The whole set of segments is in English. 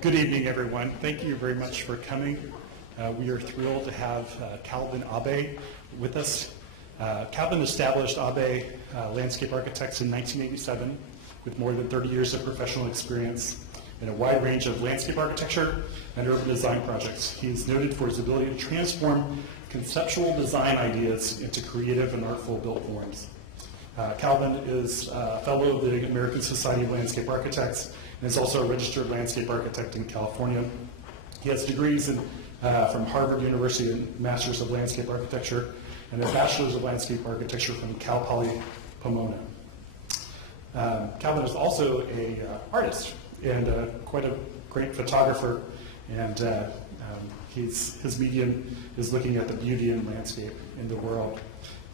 Good evening, everyone. Thank you very much for coming. We are thrilled to have Calvin AHBE with us. Calvin established AHBE Landscape Architects in 1987 with more than 30 years of professional experience in a wide range of landscape architecture and urban design projects. He is noted for his ability to transform conceptual design ideas into creative and artful built forms. Calvin is a fellow of the American Society of Landscape Architects and is also a registered landscape architect in California. He has degrees from Harvard University and Masters of Landscape Architecture and a Bachelor's of Landscape Architecture from Cal Poly Pomona. Calvin is also an artist and quite a great photographer, and his medium is looking at the beauty in landscape in the world.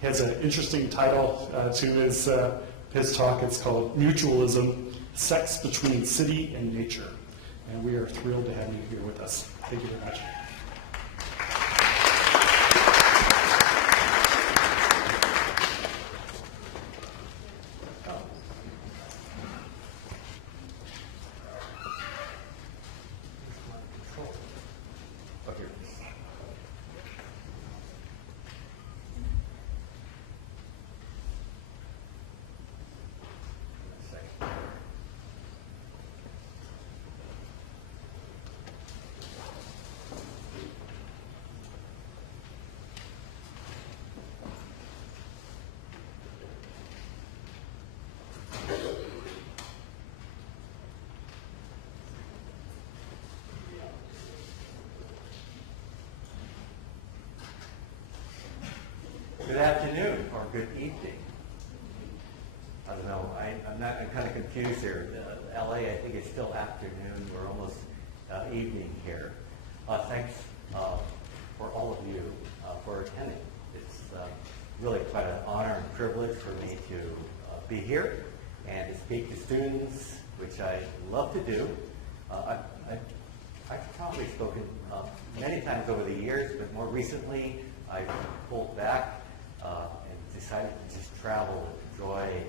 He has an interesting title to his talk. It's called Mutualism, Sex Between City and Nature. And we are thrilled to have you here with us. Thank you very much. Good afternoon or good evening. I don't know. I'm kind of confused here. LA, I think it's still afternoon. We're almost evening here. Thanks for all of you for attending. It's really quite an honor and privilege for me to be here and to speak to students, which I love to do. I've probably spoken many times over the years, but more recently I've pulled back and decided to just travel and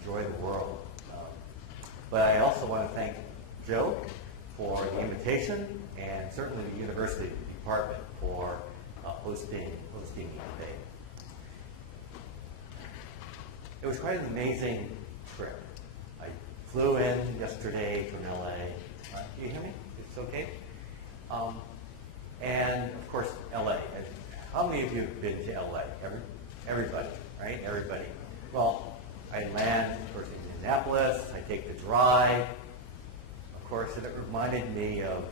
enjoy the world. But I also want to thank Joe for the invitation, and certainly the university department for hosting me today. It was quite an amazing trip. I flew in yesterday from LA. Do you hear me? It's okay? And of course, LA. How many of you have been to LA? Everybody, right? Everybody. Well, I land, of course, in Indianapolis. I take the drive. Of course, it reminded me of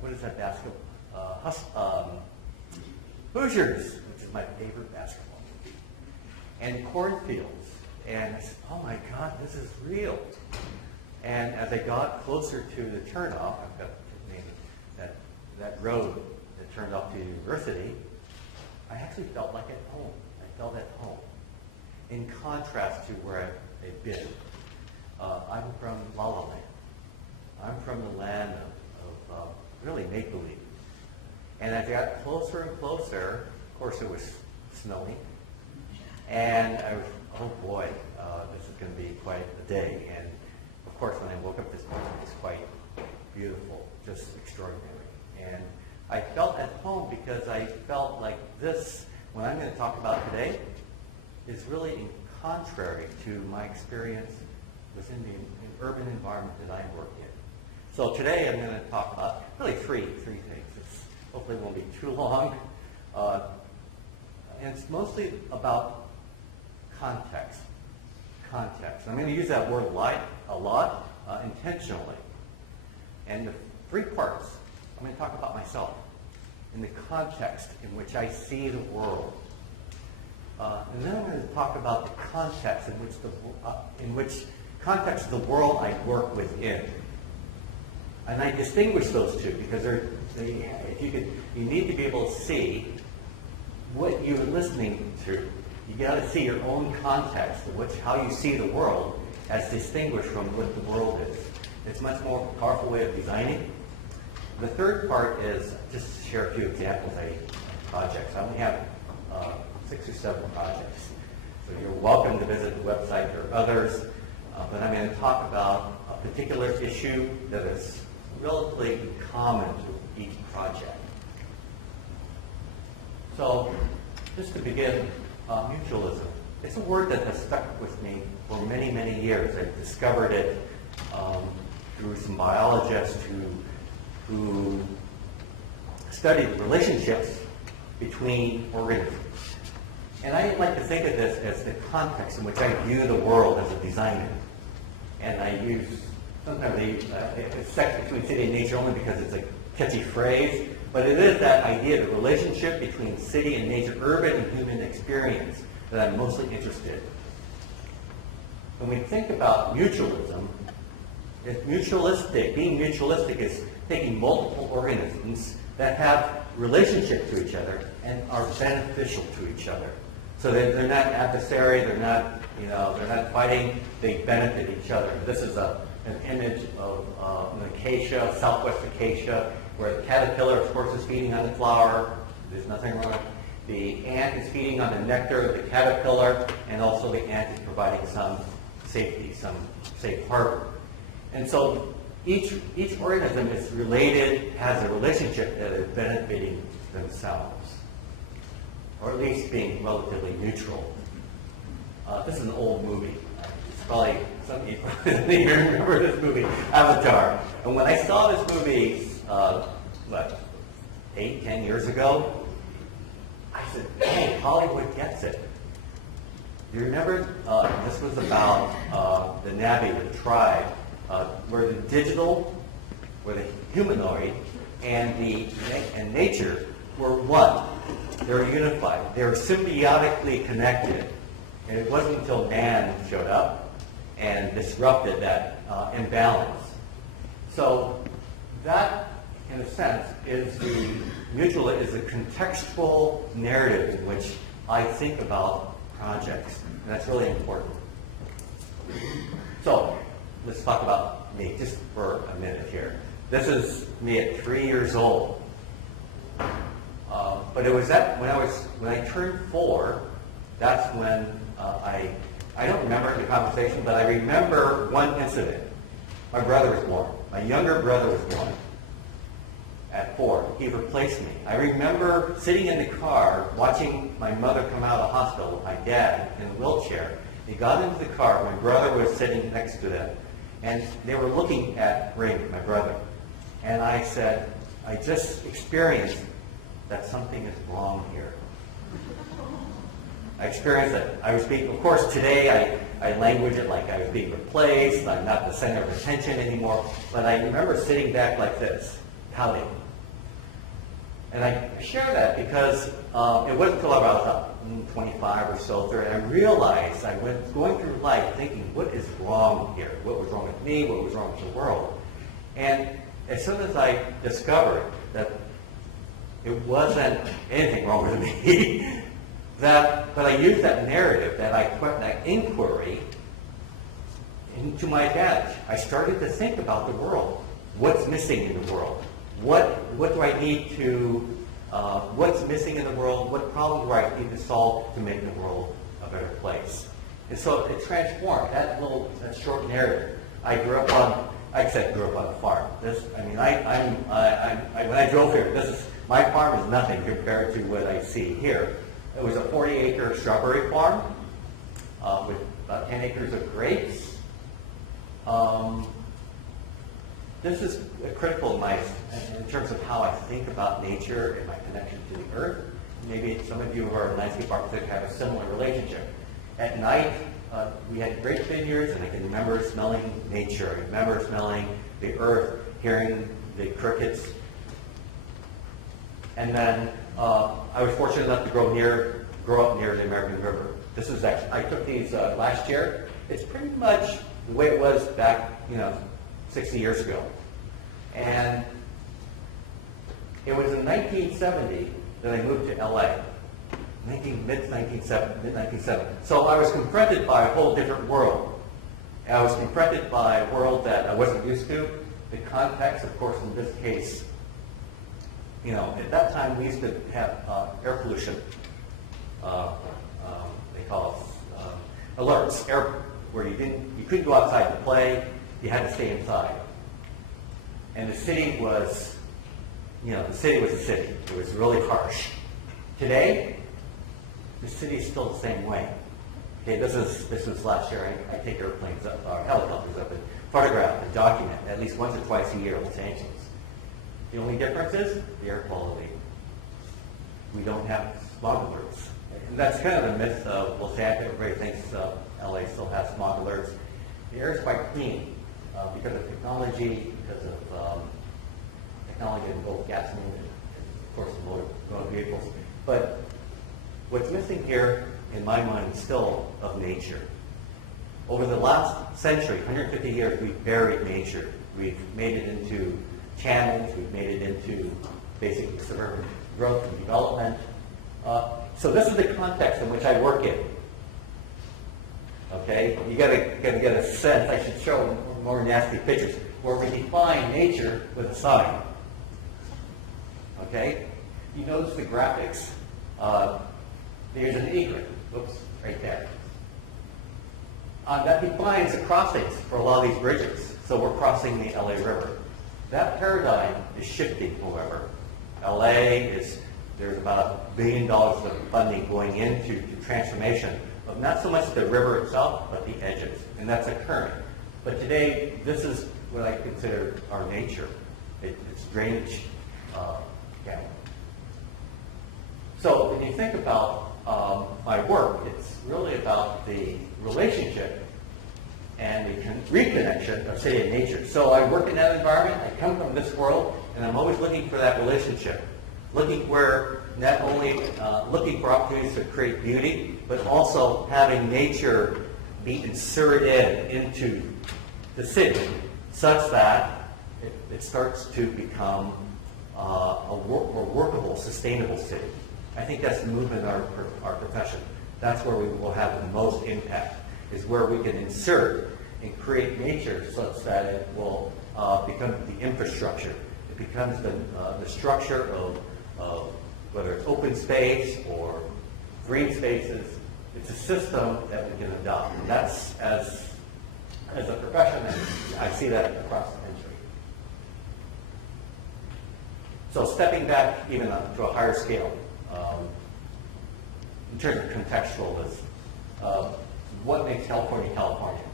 what is that basketball? Hoosiers, which is my favorite basketball movie. And cornfields. And I said, oh my God, this is real. And as I got closer to the turnoff, I've got that road that turned off to the university, I actually felt like at home. I felt at home. In contrast to where I've been. I'm from La La Land. I'm from the land of really make-believe. And as I got closer and closer, of course it was snowing, and I was, oh boy, this is going to be quite a day. And of course when I woke up this morning, it was quite beautiful, just extraordinary. And I felt at home because I felt like this, what I'm going to talk about today, is really in contrary to my experience within the urban environment that I work in. So today I'm going to talk about really three things. Hopefully it won't be too long. And it's mostly about context. Context. I'm going to use that word a lot intentionally. And the three parts, I'm going to talk about myself in the context in which I see the world. And then I'm going to talk about the context in which context of the world I work within. And I distinguish those two because you need to be able to see what you're listening to. You got to see your own context, how you see the world, as distinguished from what the world is. It's a much more powerful way of designing. The third part is just to share a few examples of projects. I only have 6 or 7 projects. So you're welcome to visit the website. There are others. But I'm going to talk about a particular issue that is relatively common to each project. So just to begin, mutualism. It's a word that has stuck with me for many, many years. I discovered it through some biologists who studied relationships between organisms. And I like to think of this as the context in which I view the world as a designer. And I use sometimes it's sex between city and nature only because it's a catchy phrase, but it is that idea, the relationship between city and nature, urban and human experience, that I'm mostly interested in. When we think about mutualism, it's mutualistic. Being mutualistic is taking multiple organisms that have relationship to each other and are beneficial to each other. So they're not adversary, they're not fighting, they benefit each other. This is an image of an acacia, southwest acacia, where the caterpillar, of course, is feeding on the flower. There's nothing wrong. The ant is feeding on the nectar of the caterpillar, and also the ant is providing some safety, some safe harbor. And so each organism is related, has a relationship that is benefiting themselves, or at least being relatively neutral. This is an old movie. It's probably, some people don't even remember this movie, Avatar. And when I saw this movie, 8-10 years ago, I said, hey, Hollywood gets it. You remember, this was about the Navi, the tribe, where the digital, where the humanoid, and nature were one. They were unified. They were symbiotically connected. And it wasn't until man showed up and disrupted that imbalance. So that, in a sense, is a contextual narrative in which I think about projects. And that's really important. So let's talk about me just for a minute here. This is me at 3 years old. But it was when I turned 4, that's when I don't remember the conversation, but I remember one incident. My brother was born. My younger brother was born at 4. He replaced me. I remember sitting in the car watching my mother come out of the hospital with my dad in a wheelchair. He got into the car. My brother was sitting next to them. And they were looking at Ring, my brother. And I said, I just experienced that something is wrong here. I experienced it. I was being, of course, today I language it like I was being replaced. I'm not the center of attention anymore. But I remember sitting back like this, pouting. And I share that because it wasn't until I was up 25 or so, 30, I realized I was going through life thinking, what is wrong here? What was wrong with me? What was wrong with the world? And as soon as I discovered that it wasn't anything wrong with me, but I used that narrative, that inquiry into my advantage. I started to think about the world. What's missing in the world? What do I need to, what's missing in the world? What problem do I need to solve to make the world a better place? And so it transformed that short narrative. I grew up on a farm. When I drove here, my farm is nothing compared to what I see here. It was a 40-acre strawberry farm with about 10 acres of grapes. This is critical in terms of how I think about nature and my connection to the earth. Maybe some of you who are landscape architects have a similar relationship. At night, we had grape vineyards, and I can remember smelling nature. I remember smelling the earth, hearing the crickets. And then I was fortunate enough to grow up near the American River. I took these last year. It's pretty much the way it was back, 60 years ago. And it was in 1970 that I moved to LA. Mid-1970. So I was confronted by a whole different world. I was confronted by a world that I wasn't used to. The context, of course, in this case, at that time we used to have air pollution. They call it alerts, where you couldn't go outside to play, you had to stay inside. And the city was, the city was a city. It was really harsh. Today, the city is still the same way. Okay, this was last year. I take airplanes up, or helicopters up, and photograph and document at least once or twice a year Los Angeles. The only difference is the air quality. We don't have smog alerts. And that's kind of the myth of Los Angeles. Everybody thinks LA still has smog alerts. The air is quite clean because of technology, because of technology in both gasoline and, of course, motor vehicles. But what's missing here, in my mind, is still of nature. Over the last century, 150 years, we've buried nature. We've made it into channels. We've made it into basically suburban growth and development. So this is the context in which I work in. Okay, you gotta get a sense. I should show more nasty pictures where we define nature with a sign. Okay, you notice the graphics. There's an egret. Whoops, right there. That defines the crossings for a lot of these bridges. So we're crossing the LA River. That paradigm is shifting, however. There's about $1 billion of funding going into transformation of not so much the river itself, but the edges. And that's occurring. But today, this is what I consider our nature. It's drainage. Yeah. So when you think about my work, it's really about the relationship and the reconnection of city and nature. So I work in that environment, I come from this world, and I'm always looking for that relationship. Looking for not only looking for opportunities to create beauty, but also having nature be inserted into the city such that it starts to become a more workable, sustainable city. I think that's the movement in our profession. That's where we will have the most impact, is where we can insert and create nature such that it will become the infrastructure. It becomes the structure of whether it's open space or green spaces. It's a system that we can adopt. And that's, as a profession, I see that across the country. So stepping back even to a higher scale, in terms of contextualism, what makes California, California?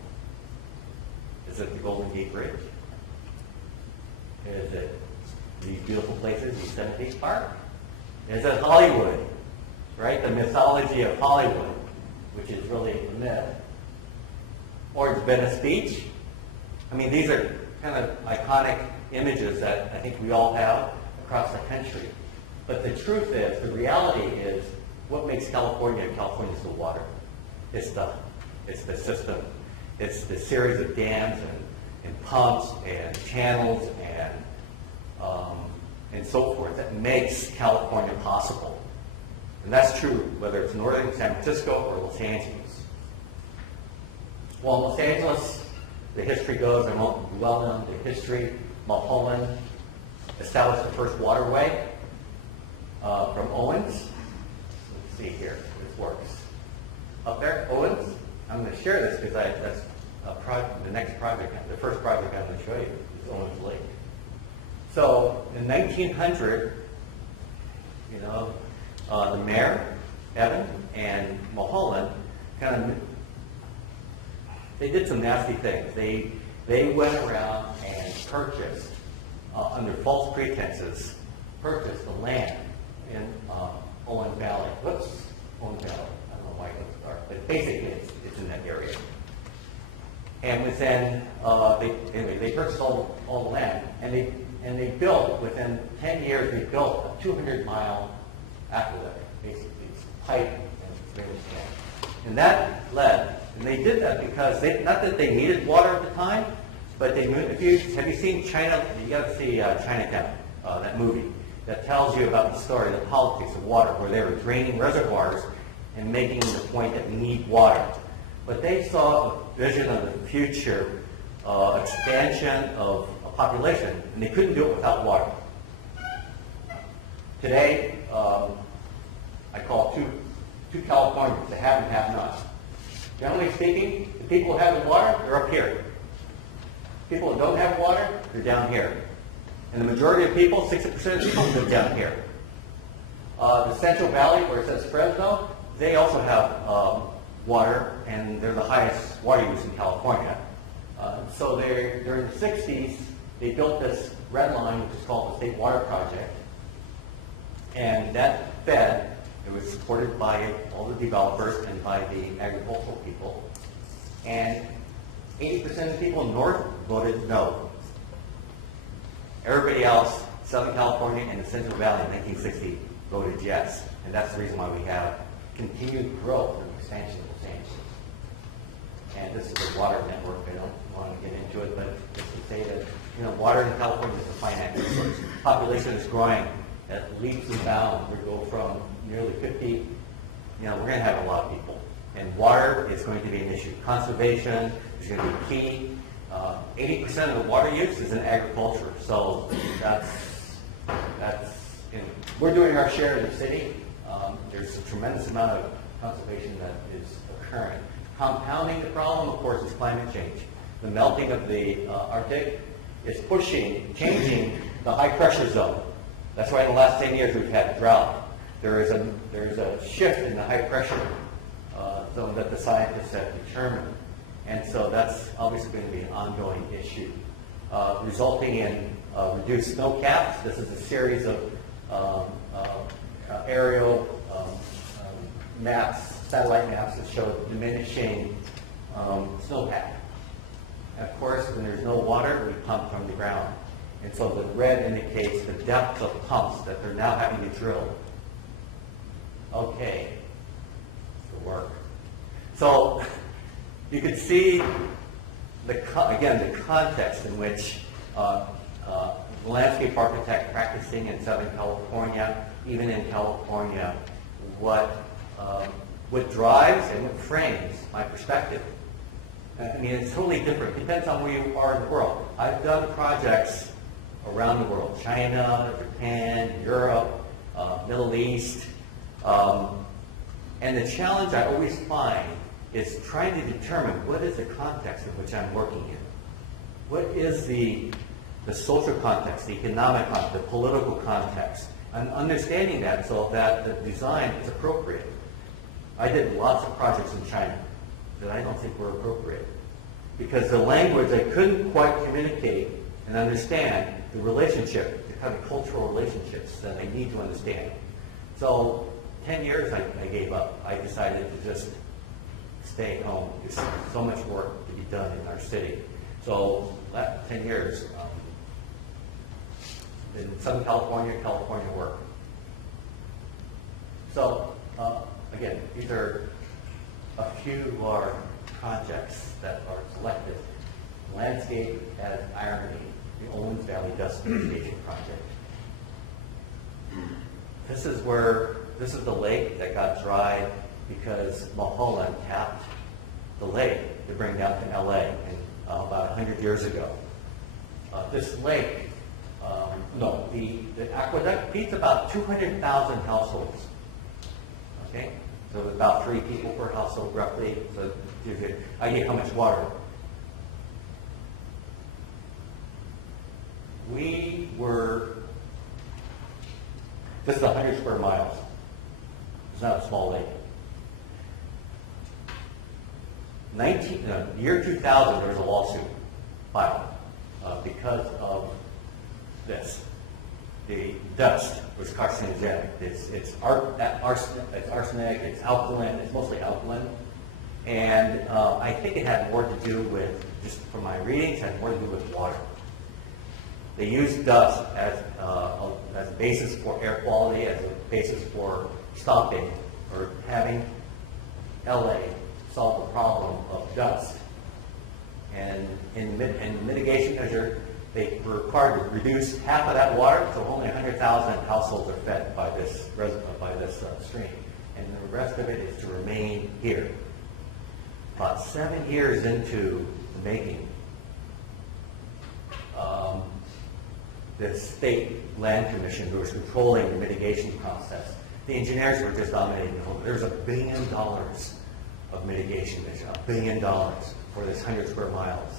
Is it the Golden Gate Bridge? Is it these beautiful places, Yosemite Park? Is it Hollywood, right? The mythology of Hollywood, which is really a myth. Or it's Venice Beach. I mean, these are kind of iconic images that I think we all have across the country. But the truth is, the reality is, what makes California, California is the water. It's the system. It's the series of dams and pumps and channels and so forth that makes California possible. And that's true whether it's northern San Francisco or Los Angeles. Well, in Los Angeles, the history goes, I won't dwell on the history. Mulholland established the first waterway from Owens. Let's see here, this works. Up there, Owens. I'm going to share this because that's the next project, the first project I'm going to show you is Owens Lake. So in 1900, the mayor, Evan, and Mulholland they did some nasty things. They went around and purchased, under false pretenses, purchased the land in Owens Valley. Whoops, Owens Valley. I don't know why it looks dark, but basically it's in that area. And within, they purchased all the land, and they built, within 10 years, they built a 200-mile aqueduct, basically. It's pipe and it's very small. And that led, and they did that because, not that they needed water at the time, but have you seen China? You got to see Chinatown, that movie, that tells you about the story, the politics of water, where they were draining reservoirs and making the point that we need water. But they saw a vision of the future expansion of a population, and they couldn't do it without water. Today, I call two Californians, the have and have nots. Generally speaking, the people who have the water, they're up here. People who don't have water, they're down here. And the majority of people, 60% of people, live down here. The Central Valley, where it says Fresno, they also have water, and they're the highest water use in California. So during the 60s, they built this red line, which is called the State Water Project. And that fed, it was supported by all the developers and by the agricultural people. And 80% of people north voted no. Everybody else, Southern California and the Central Valley in 1960, voted yes. And that's the reason why we have continued growth and expansion. And this is a water network. I don't want to get into it, but just to say that, you know, water in California is a finite resource. Population is growing at leaps and bounds. We go from nearly 50, you know, we're going to have a lot of people. And water is going to be an issue. Conservation is going to be key. 80% of the water use is in agriculture. So that's you know, we're doing our share in the city. There's a tremendous amount of conservation that is occurring. Compounding the problem, of course, is climate change. The melting of the Arctic is changing the high pressure zone. That's why in the last 10 years we've had drought. There's a shift in the high pressure zone that the scientists have determined. And so that's obviously going to be an ongoing issue, resulting in reduced snow caps. This is a series of aerial maps, satellite maps that show diminishing snowpack. And of course, when there's no water, we pump from the ground. And so the red indicates the depth of pumps that they're now having to drill. Okay, the work. So you can see the context in which landscape architect practicing in Southern California, even in California, what drives and what frames my perspective. I mean, it's totally different. It depends on where you are in the world. I've done projects around the world: China, Japan, Europe, Middle East. And the challenge I always find is trying to determine what is the context in which I'm working in. What is the social context, the economic context, the political context, and understanding that so that the design is appropriate. I did lots of projects in China that I don't think were appropriate because the language, I couldn't quite communicate and understand the relationship, the kind of cultural relationships that I need to understand. So 10 years I gave up. I decided to just stay home. There's so much work to be done in our city. So that 10 years, in Southern California work. So again, these are a few of our projects that are selected. Landscape as irony, the Owens Valley Dust Mitigation Project. This is the lake that got dried because Mulholland tapped the lake to bring down to LA about 100 years ago. This lake, the aqueduct feeds about 200,000 households. Okay, so about 3 people per household roughly. So gives you an idea how much water. This is 100 square miles. It's not a small lake. Year 2000, there was a lawsuit filed because of this. The dust was carcinogenic. It's arsenic, it's alkaline, it's mostly alkaline. And I think it had more to do with, just from my readings, had more to do with water. They used dust as a basis for air quality, as a basis for stopping or having LA solve the problem of dust. And in mitigation measure, they were required to reduce half of that water, so only 100,000 households are fed by this stream. And the rest of it is to remain here. About 7 years into the making, the state land commission, who was controlling the mitigation process, the engineers were just dominating the whole. There was $1 billion of mitigation measure, $1 billion for this 100 square miles.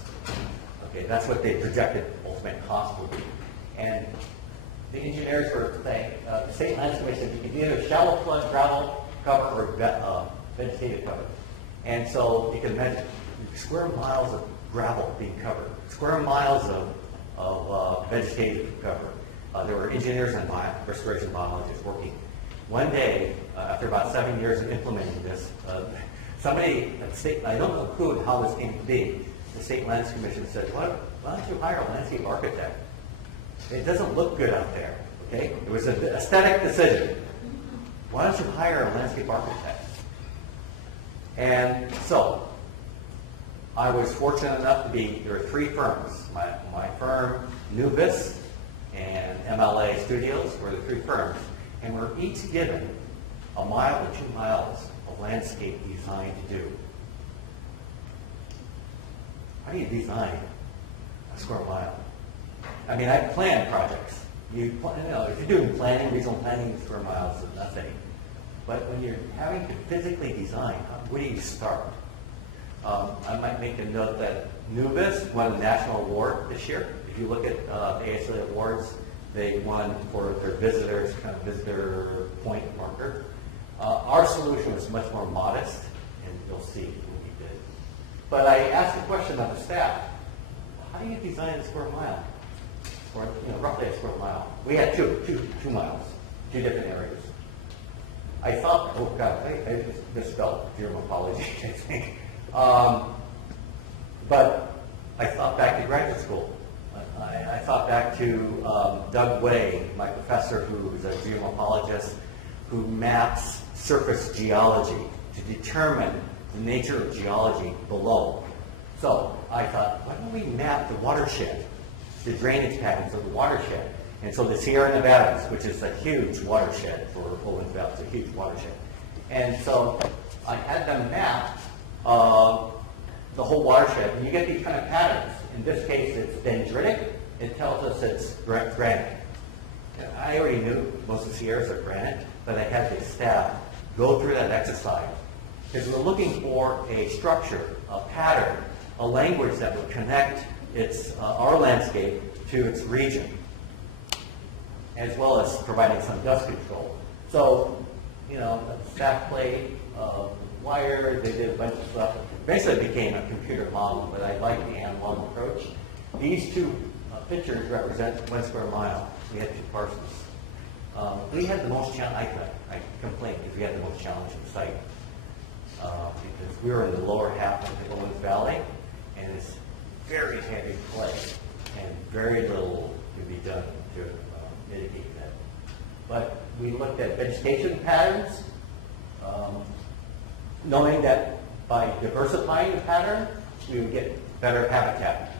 Okay, that's what they projected ultimate cost would be. And the engineers were saying, the state lands commission, you can either shallow flood gravel cover or vegetative cover. And so you can imagine square miles of gravel being covered, square miles of vegetative cover. There were engineers and restoration biologists working. One day, after about 7 years of implementing this, somebody at the state, I don't know who and how this came to be, the State Lands Commission said, why don't you hire a landscape architect? It doesn't look good out there, okay? It was an aesthetic decision. Why don't you hire a landscape architect? And so, I was fortunate enough to be, there were 3 firms. My firm, Nubis, and MLA Studios were the 3 firms. And we're each given 1 mile or 2 miles of landscape design to do. How do you design a square mile? I mean, I plan projects. You know, if you're doing planning, regional planning, square miles is nothing. But when you're having to physically design, where do you start? I might make a note that Nubis won a national award this year. If you look at the AHBE awards, they won for their visitors, kind of visitor point marker. Our solution was much more modest, and you'll see what we did. But I asked the question of the staff, how do you design a square mile? Or roughly a square mile. We had two miles, 2 different areas. I thought, oh God, I just misspelled geomorphology, I think. But I thought back to graduate school. I thought back to Doug Way, my professor, who is a geomorphologist, who maps surface geology to determine the nature of geology below. So I thought, why don't we map the watershed, the drainage patterns of the watershed? And so the Sierra Nevadas, which is a huge watershed for Owens Valley, it's a huge watershed. And so I had them map the whole watershed, and you get these kind of patterns. In this case, it's dendritic. It tells us it's granite. I already knew most of the Sierras are granite, but I had the staff go through that exercise because we're looking for a structure, a pattern, a language that would connect our landscape to its region, as well as providing some dust control. So, the staff played wire, they did a bunch of stuff. Basically, it became a computer model, but I like the analog approach. These 2 pictures represent 1 square mile. We had 2 parcels. We had the most challenge. I complained because we had the most challenging site because we were in the lower half of the Owens Valley, and it's very heavy clay, and very little can be done to mitigate that. But we looked at vegetation patterns, knowing that by diversifying the pattern, we would get better habitat.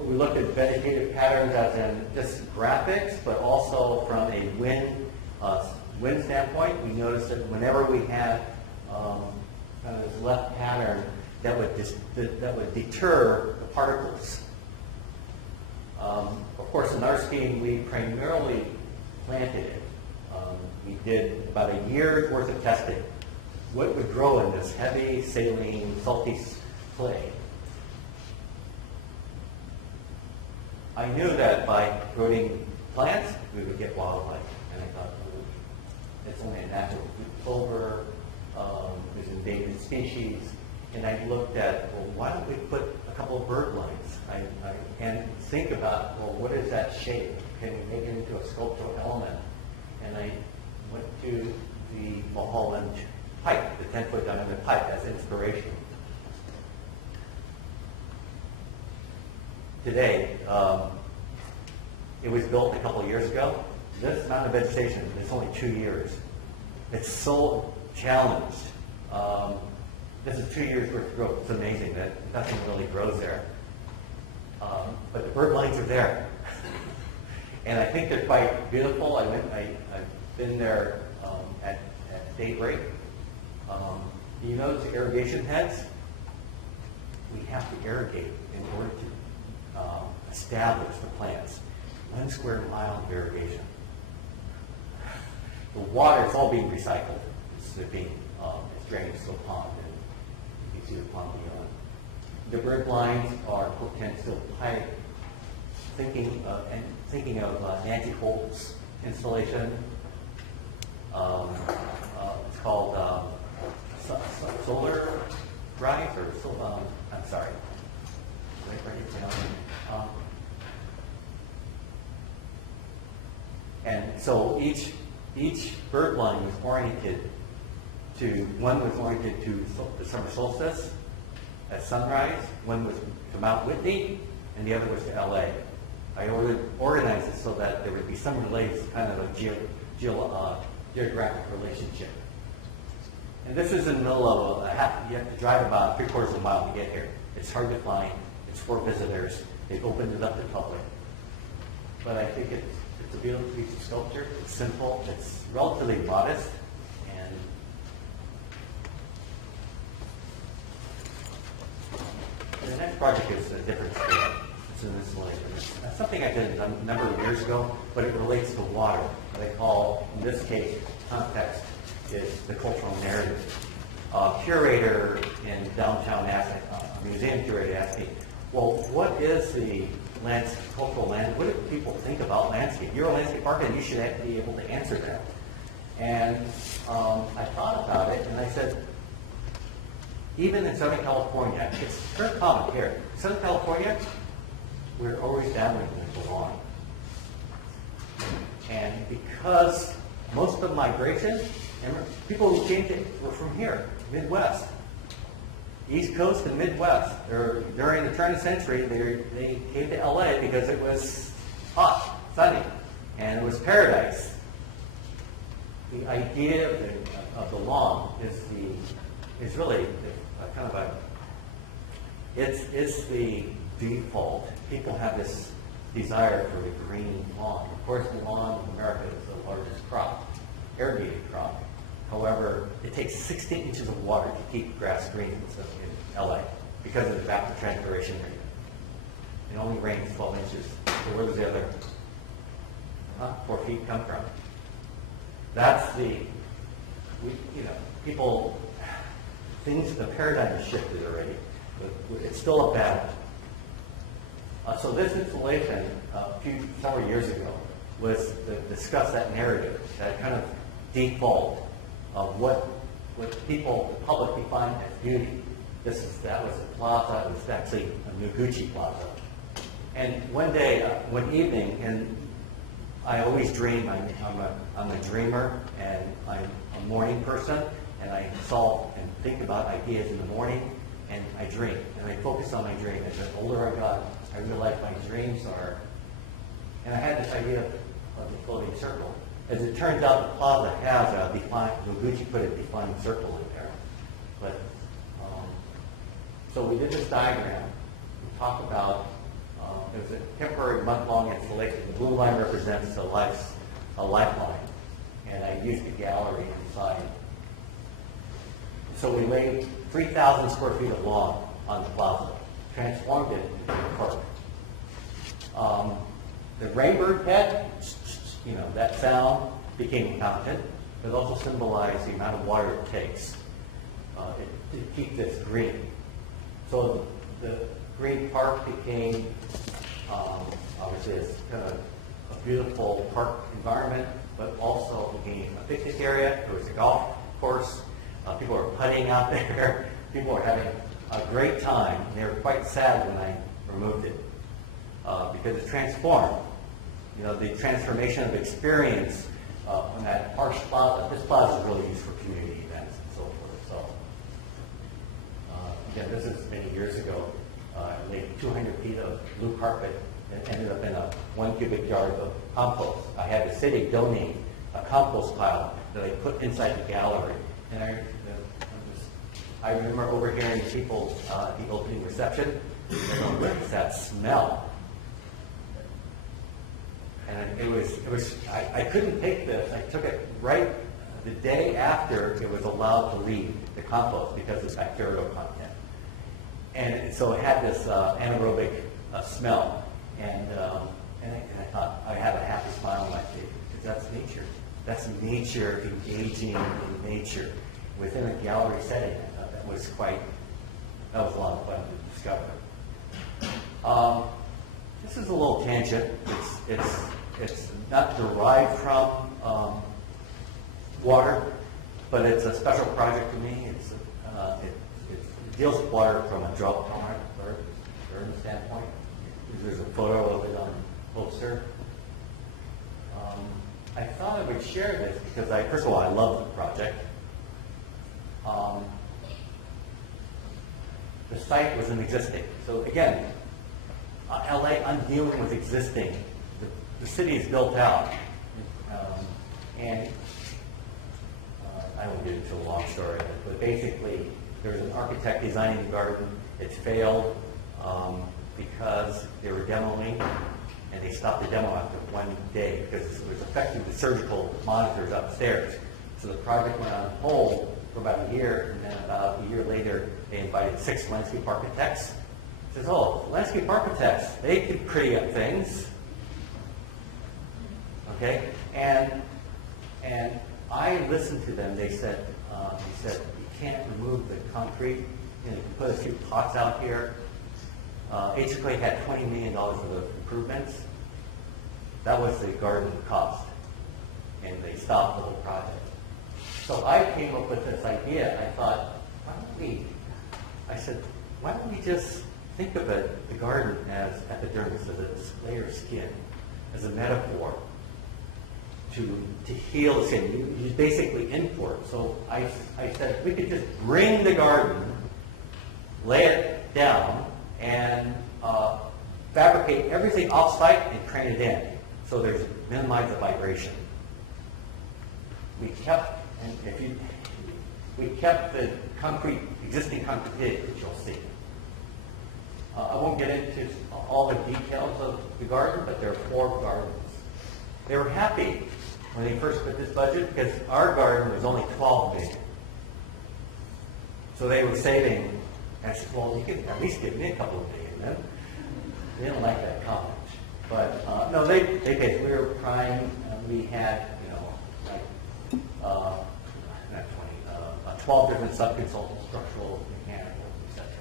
We looked at vegetative patterns as in just graphics, but also from a wind standpoint. We noticed that whenever we had kind of this left pattern, that would deter the particles. Of course, in our scheme, we primarily planted it. We did about a year's worth of testing. What would grow in this heavy, saline, salty clay? I knew that by growing plants, we would get wildlife. And I thought, it's only a natural clover, there's endangered species. And I looked at, well, why don't we put a couple of bird lines? And think about, well, what is that shape? Can we make it into a sculptural element? And I went to the Mulholland pipe, the 10-foot diameter pipe, as inspiration. Today, it was built a couple of years ago. This amount of vegetation, it's only 2 years. It's so challenged. This is 2 years worth of growth. It's amazing that nothing really grows there. But the bird lines are there. And I think they're quite beautiful. I've been there at daybreak. You notice the irrigation heads? We have to irrigate in order to establish the plants. 1 square mile of irrigation. The water is all being recycled. It's drains to a pond, and you can see the pond beyond. The bird blinds are potential pipe, thinking of Nancy Holt's installation. It's called solar rise or I'm sorry. Write it down. And so each bird blind was oriented one was oriented to the summer solstice at sunrise, one was to Mount Whitney, and the other was to LA. I organized it so that there would be some kind of a geographic relationship. And this is in the middle of you have to drive about 3/4 of a mile to get here. It's hard to find. It's for visitors. They've opened it up to public. But I think it's a beautiful piece of sculpture. It's simple. It's relatively modest. And the next project is a different scale. It's an installation. It's something I did a number of years ago, but it relates to water. What I call, in this case, context is the cultural narrative. A curator in downtown a museum curator asked me, well, what is the cultural landscape? What do people think about landscape? You're a landscape architect, you should be able to answer that. And I thought about it, and I said, even in Southern California, it's very common here. Southern California, we're always downwind when we go on. And because most of migration, and people who came were from here, Midwest. East Coast and Midwest. During the turn of the century, they came to LA because it was hot, sunny, and it was paradise. The idea of the lawn is really kind of it's the default. People have this desire for the green lawn. Of course, the lawn in America is the largest crop, irrigated crop. However, it takes 16 inches of water to keep grass green in LA because of the evapotranspiration rate. It only rains 12 inches. So where does the other 4 feet come from? That's the the paradigm has shifted already, but it's still a battle. So this installation several years ago was to discuss that narrative, that kind of default of what people, the public, define as beauty. That was a plaza. It was actually a Noguchi Plaza. And one evening, and I always dream. I'm a dreamer, and I'm a morning person, and I solve and think about ideas in the morning, and I dream, and I focus on my dream. As the older I got, I realized my dreams are, and I had this idea of the floating circle. As it turns out, the plaza has a defined, Noguchi put a defined circle in there. But so we did this diagram. We talked about it was a temporary month-long installation. The blue line represents a lifeline, and I used the gallery inside. So we laid 3,000 square feet of lawn on the plaza, transformed it into a park. The rainbird pet, that sound became a fountain, but also symbolized the amount of water it takes to keep this green. So the green park became obviously it's kind of a beautiful park environment, but also became a picnic area. There was a golf course. People were putting out there. People were having a great time. And they were quite sad when I removed it because it transformed. The transformation of experience on that harsh plaza. This plaza is really used for community events and so forth. So again, this is many years ago. I laid 200 feet of blue carpet and ended up in a 1 cubic yard of compost. I had the city donate a compost pile that I put inside the gallery. And I remember overhearing people at the opening reception, it's that smell. And it was I couldn't take this. I took it right the day after it was allowed to leave the compost because of bacterial content. And so it had this anaerobic smell. And I thought I had a happy smile on my face because that's nature. That's nature engaging in nature. within a gallery setting. I thought that was a lot of fun to discover. This is a little tangent. It's not derived from water, but it's a special project to me. It deals with water from a drought tolerant burn standpoint. There's a photo of it on the poster. I thought I would share this because first of all, I love the project. The site wasn't existing. So again, LA, I'm dealing with existing. The city is built out. And I won't get into a long story, but basically, there's an architect designing the garden. It's failed because they were demoing, and they stopped the demo after one day because it was affecting the surgical monitors upstairs. So the project went on hold for about a year, and then about a year later, they invited 6 landscape architects. It says, oh, landscape architects, they could pretty up things. Okay, and I listened to them. They said, you can't remove the concrete. You know, you put a few pots out here. HQA had $20 million worth of improvements. That was the garden cost, and they stopped the whole project. So I came up with this idea. I thought, why don't we just think of it, the garden as epidermis, as a layer of skin, as a metaphor to heal the skin. You basically import. So I said, we could just bring the garden, lay it down, and fabricate everything off-site and crane it in. So there's minimize the vibration. We kept the existing concrete, which you'll see. I won't get into all the details of the garden, but there are 4 gardens. They were happy when they first put this budget because our garden was only 12 million. So they were saving. I said, well, you could at least give me a couple of million then. They didn't like that comment. But no, they paid. We were prime. We had, not 20, 12 different sub-consultants, structural, mechanical, etc.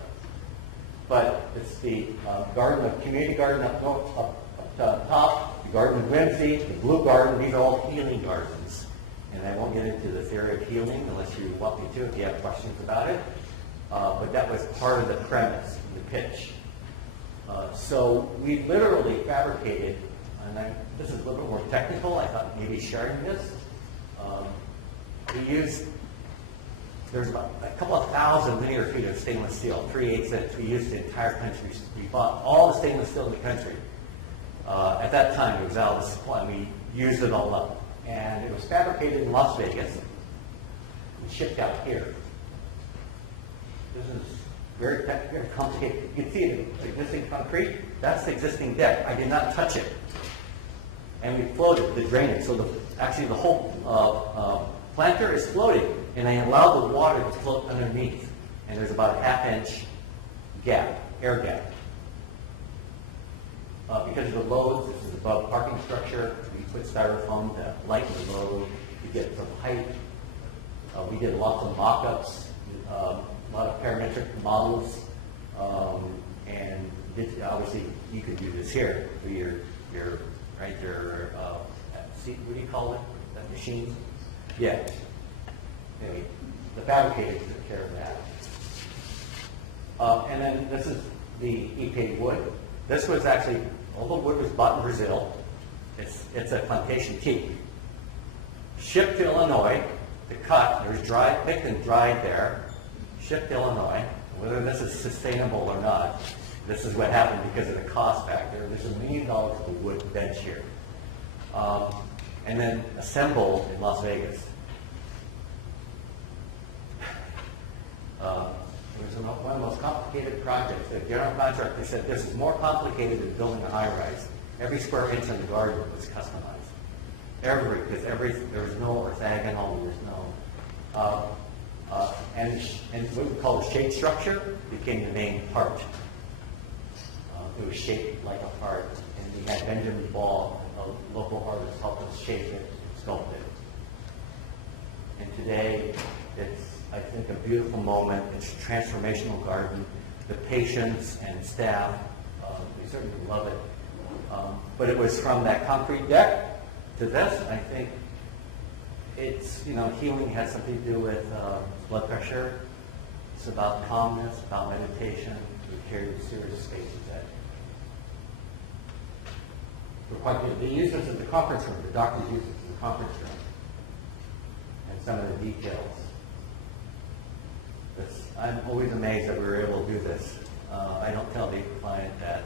But it's the community garden up top, the garden of Whimsy, the blue garden. These are all healing gardens. And I won't get into the theory of healing unless you want me to, if you have questions about it. But that was part of the premise, the pitch. So we literally fabricated, and this is a little bit more technical. I thought maybe sharing this. There's about a couple of thousand linear feet of stainless steel, 3/8 inch. We used the entire country. We bought all the stainless steel in the country. At that time, it was out of supply. We used it all up. And it was fabricated in Las Vegas and shipped out here. This is very complicated. You can see the existing concrete. That's the existing deck. I did not touch it. And we floated the drainage. So actually the whole planter is floating. And I allowed the water to float underneath. And there's about a 1/2 inch gap, air gap. Because of the loads, this is above parking structure. We put styrofoam to lighten the load. You get some height. We did lots of mock-ups, a lot of parametric models, and obviously you could do this here. So what do you call it? That machine? Yeah. Anyway, the fabricators took care of that. And then this is the EPA wood. This was actually, all the wood was bought in Brazil. It's a plantation teak. Shipped to Illinois to cut. There's picked and dried there. Shipped to Illinois. Whether this is sustainable or not, this is what happened because of the cost factor. There's $1 million for the wood bench here. And then assembled in Las Vegas. It was one of the most complicated projects. The general contractor said this is more complicated than building a high-rise. Every square inch in the garden was customized. There was no orthogonal, there was no... and what we call the shade structure became the main part. It was shaped like a heart, and we had Benjamin Ball, a local artist, help us shape it, sculpt it. And today, think, a beautiful moment. It's a transformational garden. The patients and staff, we certainly love it. But it was from that concrete deck to this. I think it's, healing has something to do with blood pressure. It's about calmness, about meditation. We carry a series of spaces that were quite good. They use this as a conference room. The doctors use it as a conference room. And some of the details. I'm always amazed that we were able to do this. I don't tell the client that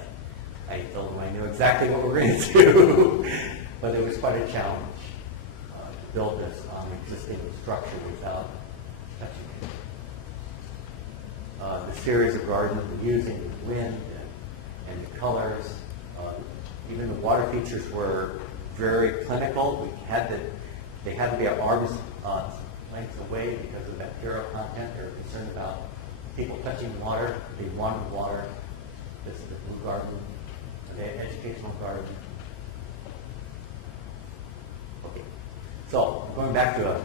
I told them I knew exactly what we were going to do, but it was quite a challenge to build this on existing structure without touching it. The series of gardens we're using, the wind and the colors, even the water features were very clinical. They had to be at arm's length away because of the bacterial content. They were concerned about people touching water. They wanted water. This is the blue garden, the educational garden. Okay, so going back to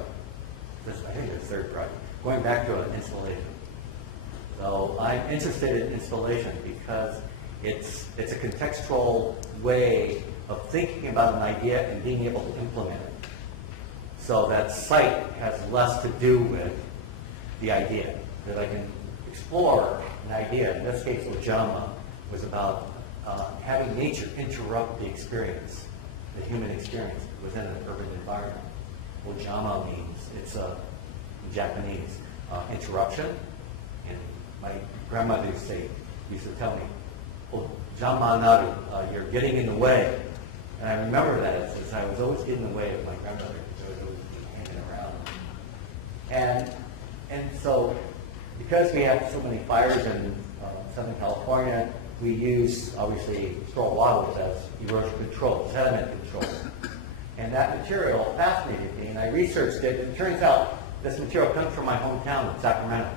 I think it's the third project. Going back to an installation. So I'm interested in installation because it's a contextual way of thinking about an idea and being able to implement it. So that site has less to do with the idea, that I can explore an idea. In this case, Ojama was about having nature interrupt the experience, the human experience within an urban environment. Ojama means, it's in Japanese, interruption. And my grandmother used to tell me, Ojama naru, you're getting in the way. And I remember that as I was always getting in the way of my grandmother. And so, because we have so many fires in Southern California, we use, obviously, straw wattles as erosion control, sediment control. And that material fascinated me, and I researched it, and it turns out this material comes from my hometown of Sacramento.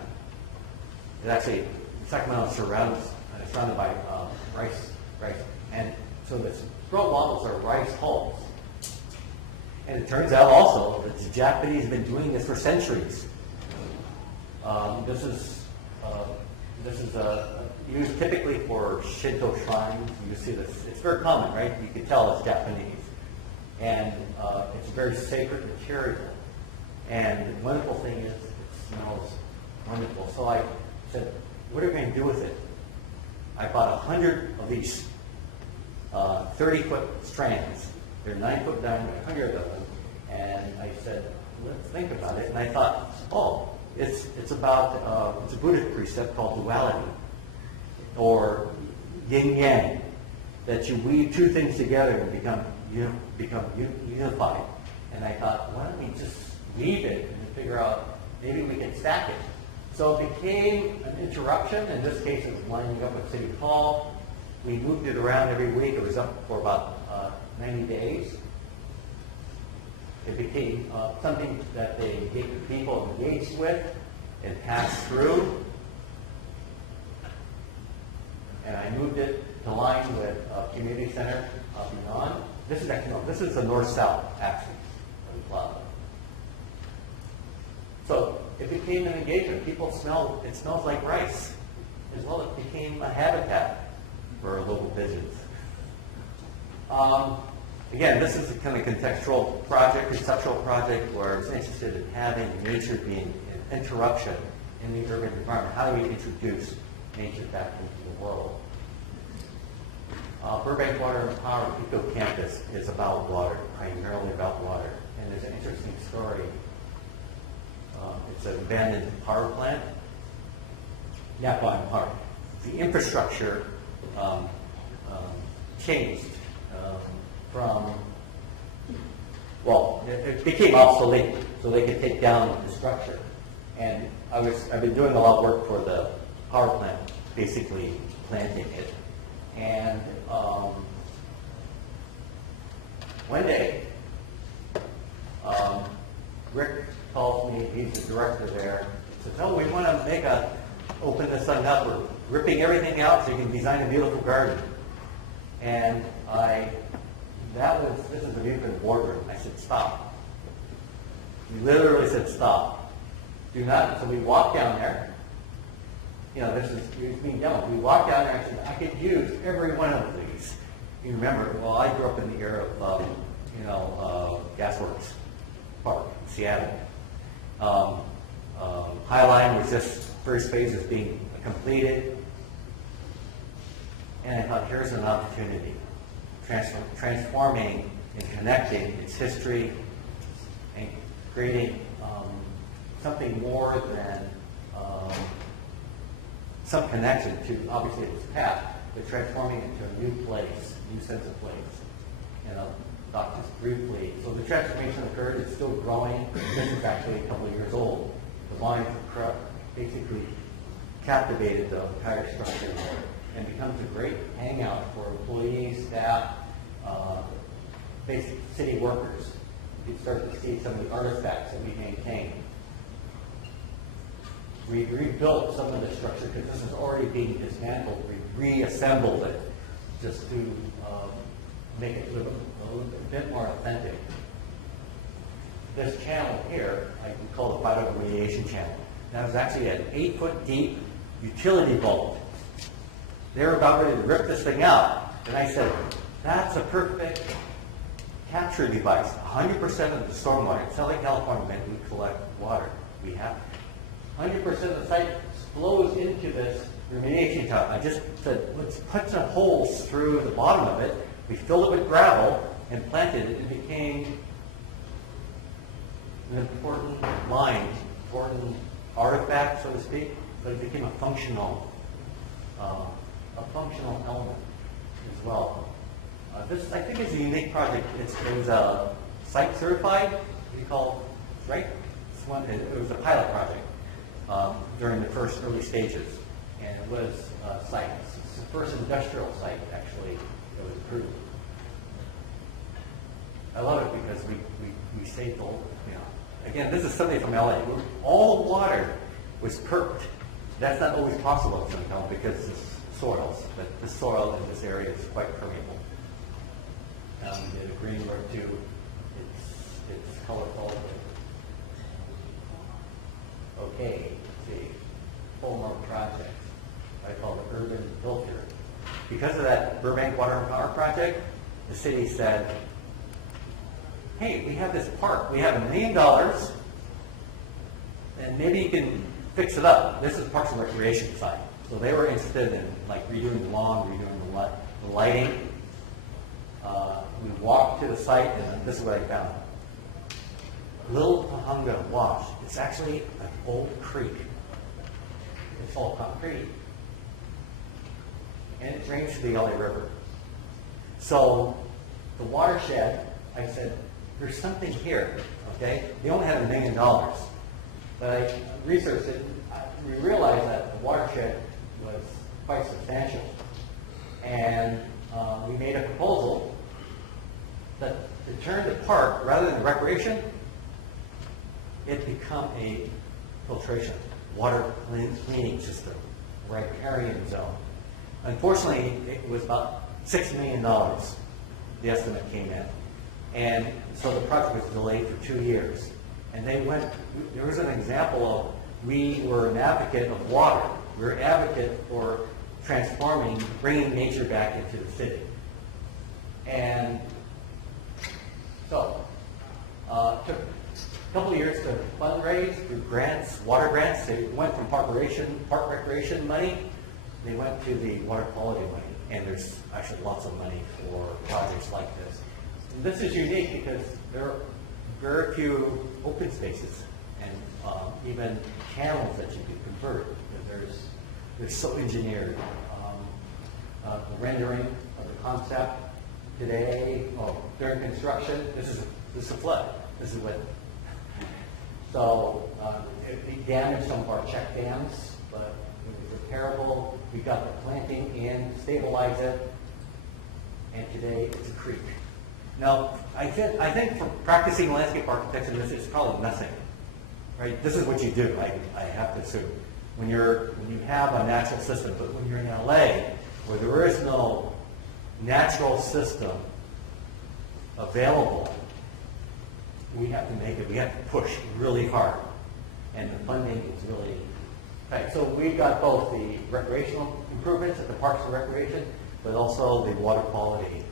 It actually, Sacramento is surrounded by rice. And so the straw wattles are rice hulls. And it turns out also that the Japanese have been doing this for centuries. This is used typically for Shinto shrines. You see this. It's very common, right? You can tell it's Japanese. And it's a very sacred material. And the wonderful thing is, it smells wonderful. So I said, what are we going to do with it? I bought 100 of these 30-foot strands. They're 9 foot diameter, 100 of them. And I said, let's think about it. And I thought, it's about, it's a Buddhist precept called duality, or yin-yang, that you weave two things together and become unified. And I thought, why don't we just weave it and figure out, maybe we can stack it. So it became an interruption. In this case, it was lining up with City Hall. We moved it around every week. It was up for about 90 days. It became something that the people engaged with and passed through. And I moved it to line with a community center beyond. This is the north-south axis of the plaza. So it became an engagement. It smells like rice. As well, it became a habitat for local pigeons. Again, this is a kind of conceptual project where it's interested in having nature being an interruption in the urban environment. How do we introduce nature back into the world? Burbank Water and Power Eco Campus is about water, primarily about water. And there's an interesting story. It's an abandoned power plant, Napa Park. The infrastructure changed it became obsolete, so they could take down the structure. And I've been doing a lot of work for the power plant, basically planting it. And one day, Rick calls me, he's the director there, says, we want to open this thing up, we're ripping everything out so you can design a beautiful garden. And this is a view from the boardroom. I said, stop. He literally said, stop. do not, so we walk down there. You know, this is it's being demoed. We walk down there and said, I could use every one of these. You remember, well, I grew up in the era of, Gasworks Park, Seattle. Highline was just, first phase was being completed. And I thought, here's an opportunity. Transforming and connecting its history and creating something more than some connection to, obviously, its past, but transforming it into a new place, new sense of place. And I'll talk just briefly. So the transformation occurred, it's still growing. This is actually a couple of years old. The lines have basically captivated the entire structure and becomes a great hangout for employees, staff, basic city workers. You can start to see some of the artifacts that we maintain. We rebuilt some of the structure because this is already being dismantled. We reassembled it just to make it a little bit more authentic. This channel here, I can call the vital radiation channel. That was actually an 8-foot deep utility vault. They were about ready to rip this thing out, and I said, that's a perfect capture device. 100% of the stormwater in Southern California, when we collect water, we have 100% of the site flows into this remediation tub. I just said, let's put some holes through the bottom of it. We filled it with gravel and planted it. It became an important line, important artifact, so to speak, but it became a functional element as well. This, I think, is a unique project. It was site certified, we call it, right? It was a pilot project during the first early stages, and it was a site. It's the first industrial site, actually, that was approved. I love it because we saved the whole, again, this is something from LA. All the water was perked. That's not always possible in Southern California because it's soils, but the soil in this area is quite permeable. The green work too, it's colorful. Okay, let's see, 4 more projects. I call it urban filter. Because of that Burbank Water and Power project, the city said, hey, we have this park, we have $1 million, and maybe you can fix it up. This is Parks and Recreation side. So they were interested in like redoing the lawn, redoing the lighting. We walked to the site, and this is what I found. Little Pahunga Wash. It's actually an old creek. It's all concrete. And it drains to the LA River. So the watershed, I said, there's something here, okay? They only had $1 million. But I researched it. We realized that the watershed was quite substantial. And we made a proposal that to turn the park, rather than recreation, it become a filtration, water cleaning system, riparian zone. Unfortunately, it was about $6 million, the estimate came in. And so the project was delayed for 2 years. And they went, there was an example of, we were an advocate of water. We were an advocate for transforming, bringing nature back into the city. And so, it took a couple of years to fundraise through grants, water grants. They went from park recreation money, they went to the water quality money. And there's actually lots of money for projects like this. And this is unique because there are very few open spaces and even channels that you can convert. They're so engineered. The rendering of the concept today, during construction, this is a flood. This is what. So it damaged some of our check dams, but it was repairable. We got the planting in, stabilized it, and today it's a creek. Now, I think for practicing landscape architecture, this is probably nothing, right? This is what you do. I have to assume when you have a natural system, but when you're in LA, where there is no natural system available, we have to make it. We have to push really hard. and the funding is really tight. So we've got both the recreational improvements at the Parks and Recreation, but also the water quality.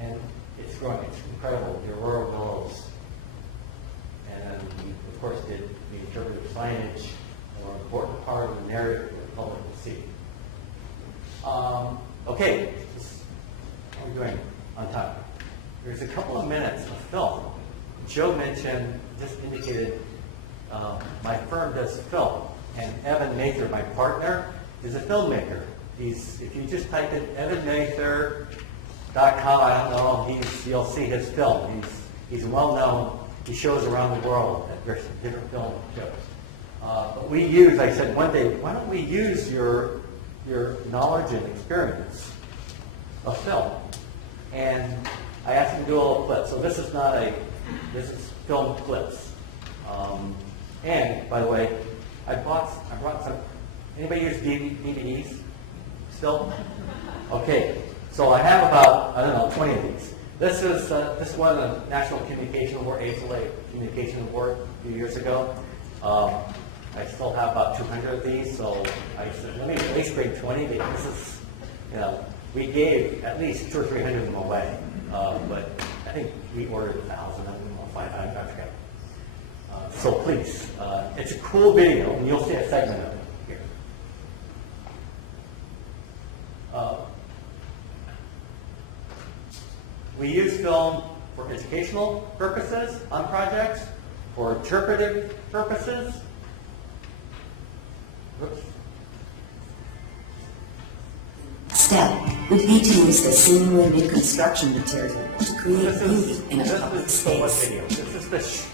And it's growing, it's incredible, the Aurora Willows. And we, of course, did the interpretive signage, an important part of the narrative for the public to see. Okay, how are we doing on time? There's a couple of minutes of film. Joe mentioned, just indicated, my firm does film, and Evan Mather, my partner, is a filmmaker. If you just type in evanmather.com, I don't know, you'll see his film. He's well known. He shows around the world at different film shows. But we use, I said one day, why don't we use your knowledge and experience of film? And I asked him to do a little clip. So this is film clips. And by the way, I brought some. Anybody use DVDs still? Okay. So I have about, I don't know, 20 of these. This won the National Communication Award, AHBE Communication Award a few years ago. I still have about 200 of these, so I said, let me at least bring 20 because this is, we gave at least 200 or 300 of them away. But I think we ordered 1,000 of them, or 500, I forget. So please, it's a cool video, and you'll see a segment of it here. We use film for educational purposes on projects, for interpretive purposes. Oops. Step would be to use the seemingly new construction material to create beauty in a public space.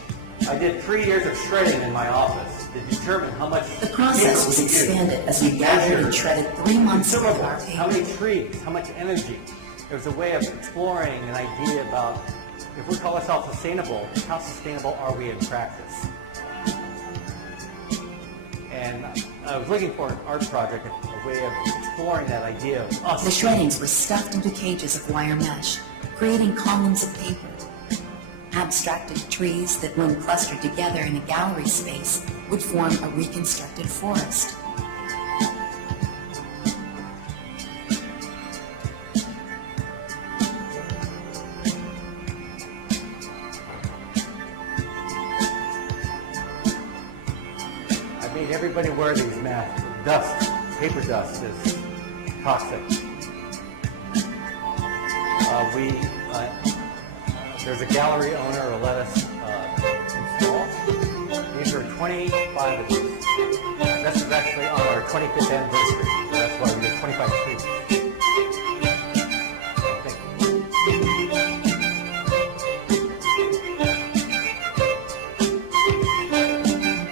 I did 3 years of shredding in my office to determine how much The process was expanded as we gathered and shredded 3 months of our how many paper. trees, how much energy. It was a way of exploring an idea about, if we call ourselves sustainable, how sustainable are we in practice? And I was looking for an art project, a way of exploring that idea of us. The shreddings were stuffed into cages of wire mesh, creating columns of paper. Abstracted trees that, when clustered together in a gallery space, would form a reconstructed forest. I made everybody wear these masks. Dust, paper dust is toxic. There's a gallery owner who let us install. These are 25 of these. This is actually on our 25th anniversary. So that's why we did 25 trees.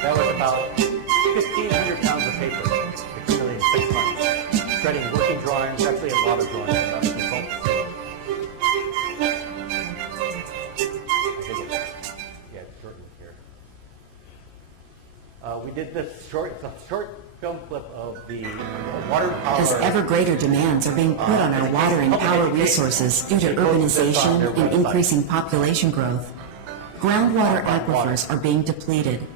That was about 1,500 pounds of paper accumulated in 6 months. Shredding working drawings, actually a lot of drawings about the consultants. We did this short film clip of the water power. As ever greater demands are being put on our water and power resources due to urbanization and increasing population growth, groundwater aquifers are being depleted.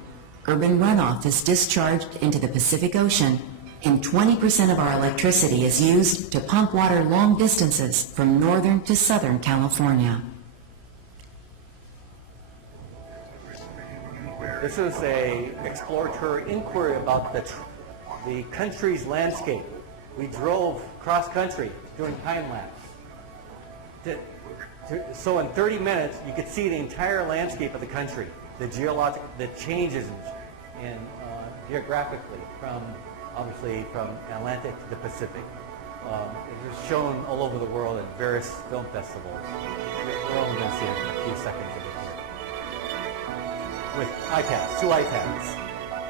Urban runoff is discharged into the Pacific Ocean, and 20% of our electricity is used to pump water long distances from northern to southern California. This is a exploratory inquiry about the country's landscape. We drove cross country doing time lapse. So in 30 minutes, you could see the entire landscape of the country, the changes in geographically obviously from Atlantic to the Pacific. It was shown all over the world at various film festivals. We're only going to see it in a few seconds of it here. With iPads, 2 iPads,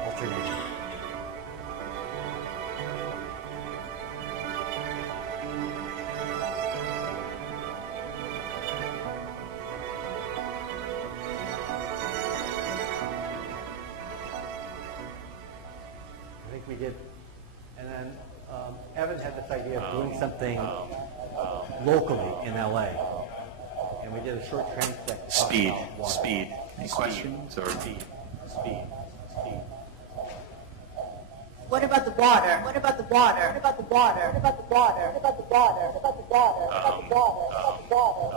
alternating. I think we did, and then Evan had this idea of doing something locally in LA. And we did a short transcript. talking Speed, about water. speed. Any questions or? Speed. What about the water? What about the water? What about the water? What about the water? What about the water? What about the water? What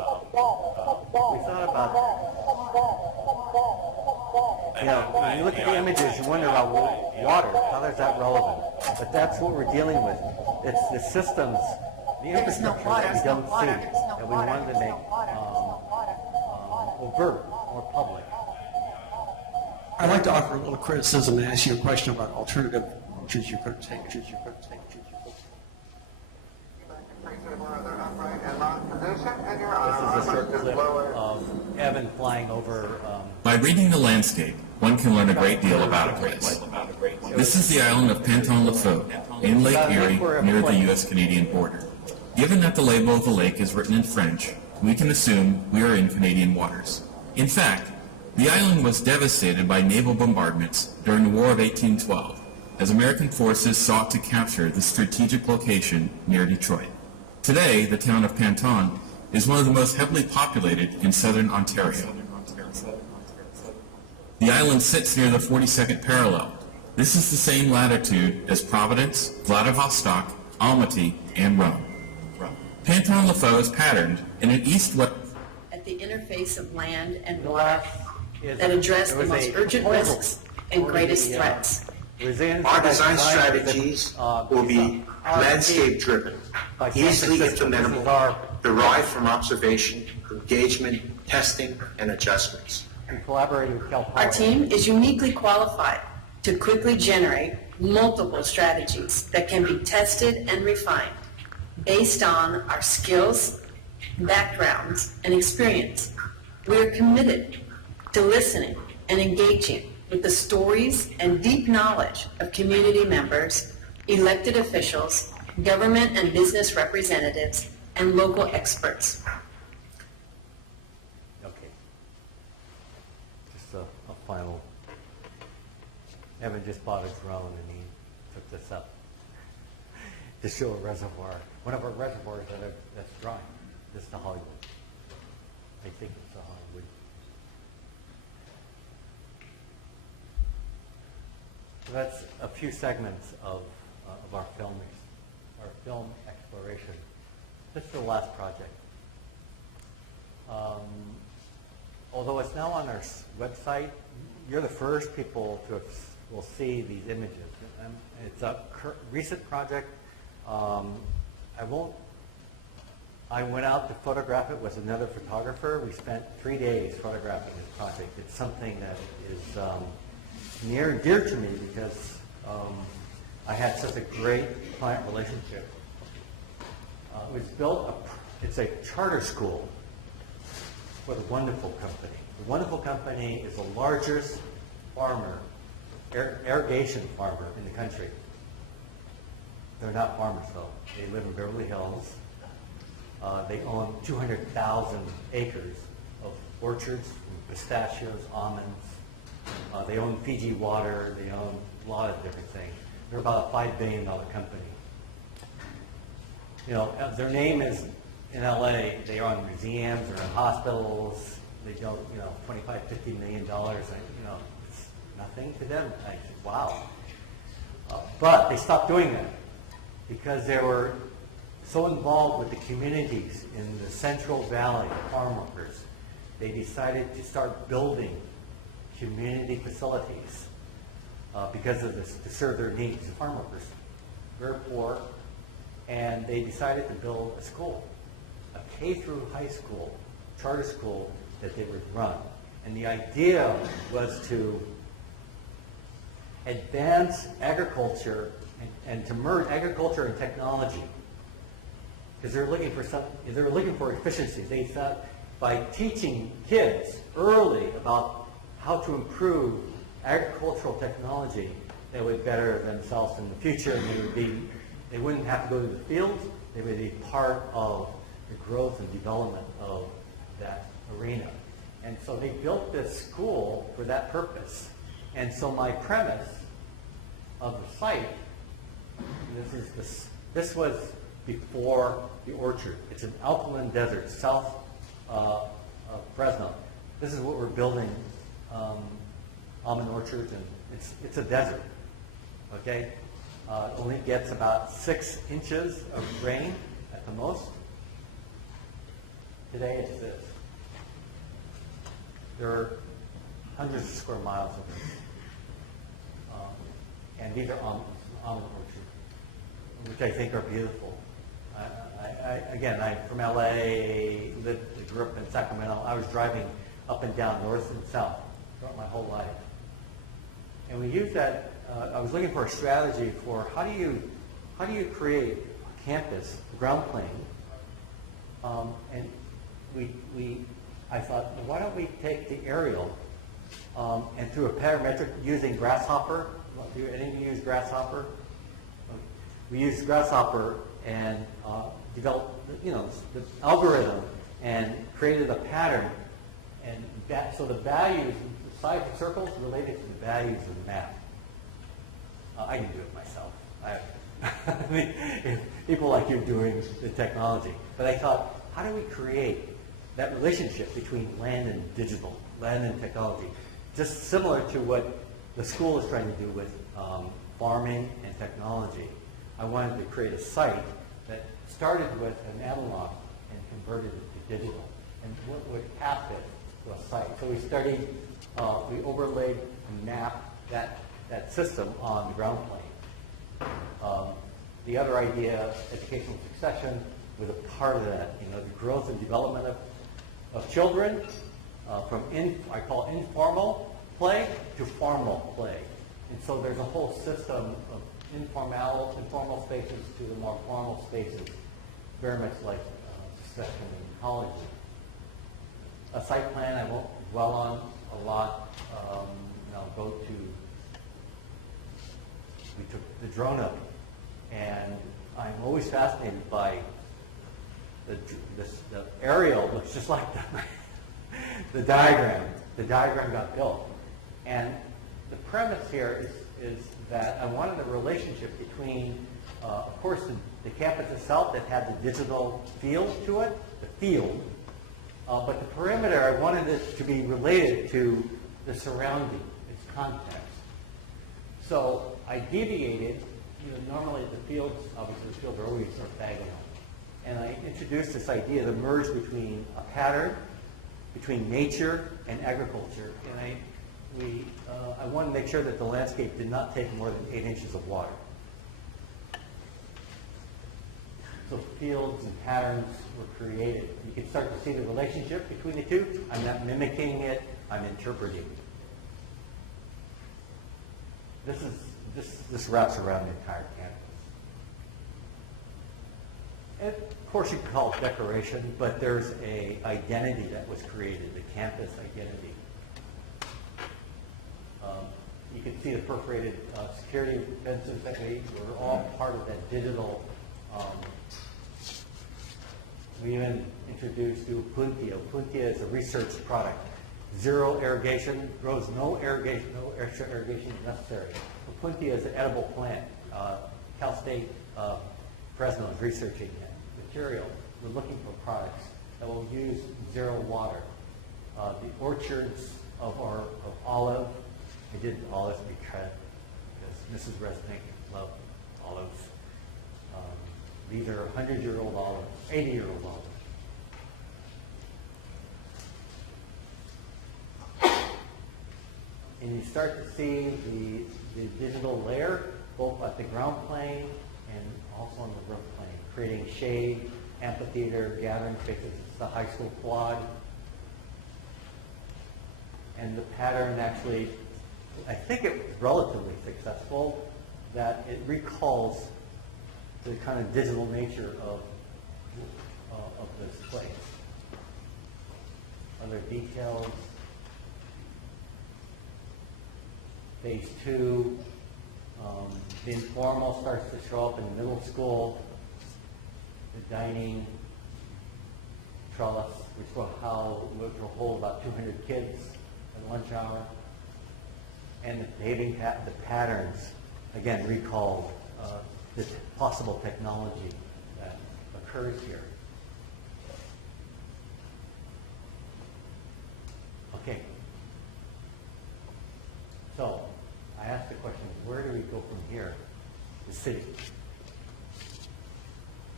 about the water? What about the water? What about the water? We thought about, when you look at the images, you wonder about water, how is that relevant? But that's what we're dealing with. It's the systems, the There's no infrastructure water, that we there's no don't see, water, there's no that we water, wanted to there's make no water, there's no water, there's no water. overt, more public. I'd like to offer a little criticism and ask you a question about alternative approaches you could take. This is a short clip of Evan flying over, By reading the landscape, one can learn a great deal about a place. This is the island of Panton-le-Feu, in Lake Erie, near the U.S.-Canadian border. Given that the label of the lake is written in French, we can assume we are in Canadian waters. In fact, the island was devastated by naval bombardments during the War of 1812, as American forces sought to capture the strategic location near Detroit. Today, the town of Panton is one of the most heavily populated in southern Ontario. The island sits near the 42nd parallel. This is the same latitude as Providence, Vladivostok, Almaty, and Rome. Panton-le-Feu is patterned in an east-west at the interface of land and the water last is. that address there the was most a urgent proposal risks and for greatest the, threats. resilience Our that design design strategies will be landscape-driven, by San easily Francisco. This is implementable, our- derived from observation, engagement, testing, and adjustments. We collaborated with Cal Poly. Our team is uniquely qualified to quickly generate multiple strategies that can be tested and refined based on our skills, backgrounds, and experience. We are committed to listening and engaging with the stories and deep knowledge of community members, elected officials, government and business representatives, and local experts. Okay. Just a final. Evan just bought a drone and he took this up to show a reservoir, one of our reservoirs that's dry. This is the Hollywood. I think it's the Hollywood. So that's a few segments of our film exploration. This is the last project. Although it's now on our website, you're the first people will see these images. It's a recent project. I went out to photograph it with another photographer. We spent 3 days photographing this project. It's something that is near and dear to me because I had such a great client relationship. It was built, it's a charter school for the Wonderful Company. The Wonderful Company is the largest farmer, irrigation farmer in the country. They're not farmers though. They live in Beverly Hills. They own 200,000 acres of orchards, pistachios, almonds. They own Fiji Water. They own a lot of different things. They're about a $5 billion company. You know, their name is in LA. They own museums, they're in hospitals. They don't, $25-50 million. It's nothing to them. I said, wow. But they stopped doing that because they were so involved with the communities in the Central Valley, the farm workers. They decided to start building community facilities because of this, to serve their needs. The farm workers, very poor, and they decided to build a school, a K through high school, charter school that they would run. And the idea was to advance agriculture and to merge agriculture and technology. Because they're looking for efficiency. They thought by teaching kids early about how to improve agricultural technology, they would better themselves in the future. And they wouldn't have to go to the fields. They would be part of the growth and development of that arena. And so they built this school for that purpose. And so my premise of the site, this was before the orchard. It's an alkaline desert, this is what we're building, almond orchards, and it's a desert, okay? It only gets about 6 inches of rain at the most. Today it's this. There are hundreds of square miles of this. And these are almond orchards, which I think are beautiful. Again, I'm from LA, grew up in Sacramento. I was driving up and down north and south throughout my whole life. And we used that, I was looking for a strategy for how do you create a campus, ground plane, and I thought, well, why don't we take the aerial and through a parametric using Grasshopper. Do any of you use Grasshopper? We used Grasshopper and developed, the algorithm and created a pattern, and so the values, the size of circles related to the values of the map. I can do it myself. I mean, people like you doing the technology. But I thought, how do we create that relationship between land and digital, land and technology? Just similar to what the school is trying to do with farming and technology. I wanted to create a site that started with an analog and converted it to digital. And what would happen to a site? So we studied, we overlaid and mapped that system on the ground plane. The other idea, educational succession, was a part of that. The growth and development of children from I call informal play to formal play. And so there's a whole system of informal spaces to the more formal spaces, very much like succession in college. A site plan I won't dwell on a lot. I'll go to, we took the drone up, and I'm always fascinated by the aerial looks just like the diagram. The diagram got built. And the premise here is that I wanted a relationship between, of course, the campus itself that had the digital feel to it, the field, but the perimeter, I wanted it to be related to the surrounding, its context. So I deviated, normally the fields, obviously the fields are always orthogonal. And I introduced this idea, the merge between a pattern, between nature and agriculture. And I wanted to make sure that the landscape did not take more than 8 inches of water. So fields and patterns were created. You can start to see the relationship between the two. I'm not mimicking it, I'm interpreting it. This wraps around the entire campus. And of course you can call it decoration, but there's an identity that was created, the campus identity. You can see the perforated security fences that were all part of that digital. We even introduced Opuntia. Opuntia is a research product. Zero irrigation, grows no irrigation, no extra irrigation necessary. Opuntia is an edible plant. Cal State Fresno is researching that material. We're looking for products that will use zero water. The orchards of olive, I did olives because Mrs. Resnick loved olives. These are 100-year-old olives, 80-year-old olives. And you start to see the digital layer, both at the ground plane and also on the roof plane, creating shade, amphitheater, gathering spaces. It's the high school quad. And the pattern actually, I think it was relatively successful, that it recalls the kind of digital nature of this place. Other details. Phase 2, the informal starts to show up in the middle school. The dining trellis, which will hold about 200 kids at lunch hour. And the paving the patterns, again, recall the possible technology that occurs here. Okay. So, I asked the question, where do we go from here? The city.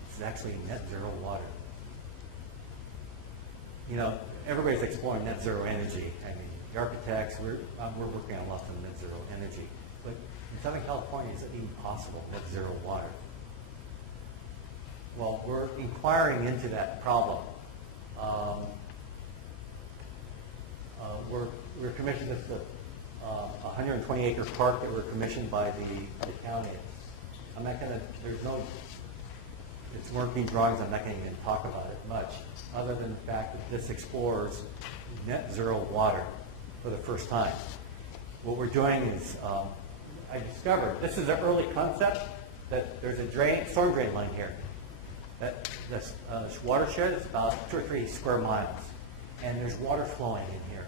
It's actually net zero water. You know, everybody's exploring net zero energy. I mean, the architects, we're working on lots of net zero energy. But in Southern California, is it even possible, net zero water? Well, we're inquiring into that problem. We're commissioned this 120-acre park that we're commissioned by the county. I'm not gonna, there's no, it's working drawings, I'm not gonna even talk about it much, other than the fact that this explores net zero water for the first time. What we're doing is, I discovered, this is an early concept, that there's a storm drain line here. This watershed is about 2 or 3 square miles, and there's water flowing in here,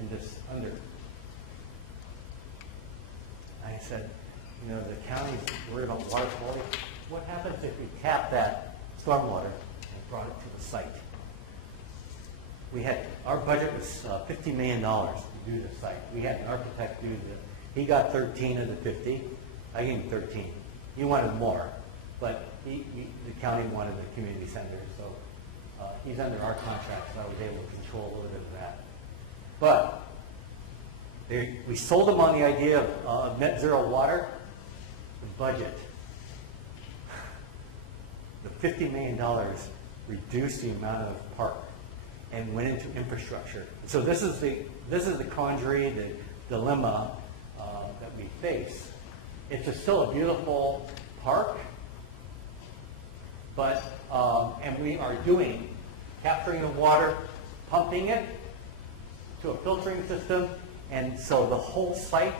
in this under. I said, you know, the county's worried about water quality. What happens if we tap that stormwater and brought it to the site? Our budget was $50 million to do the site. We had an architect do he got 13 of the 50. I gave him 13. He wanted more, but the county wanted the community center, so he's under our contract, so I was able to control a little bit of that. But we sold them on the idea of net zero water. The budget, the $50 million reduced the amount of park and went into infrastructure. So this is the quandary, the dilemma that we face. It's still a beautiful park, but and we are capturing the water, pumping it to a filtering system, and so the whole site,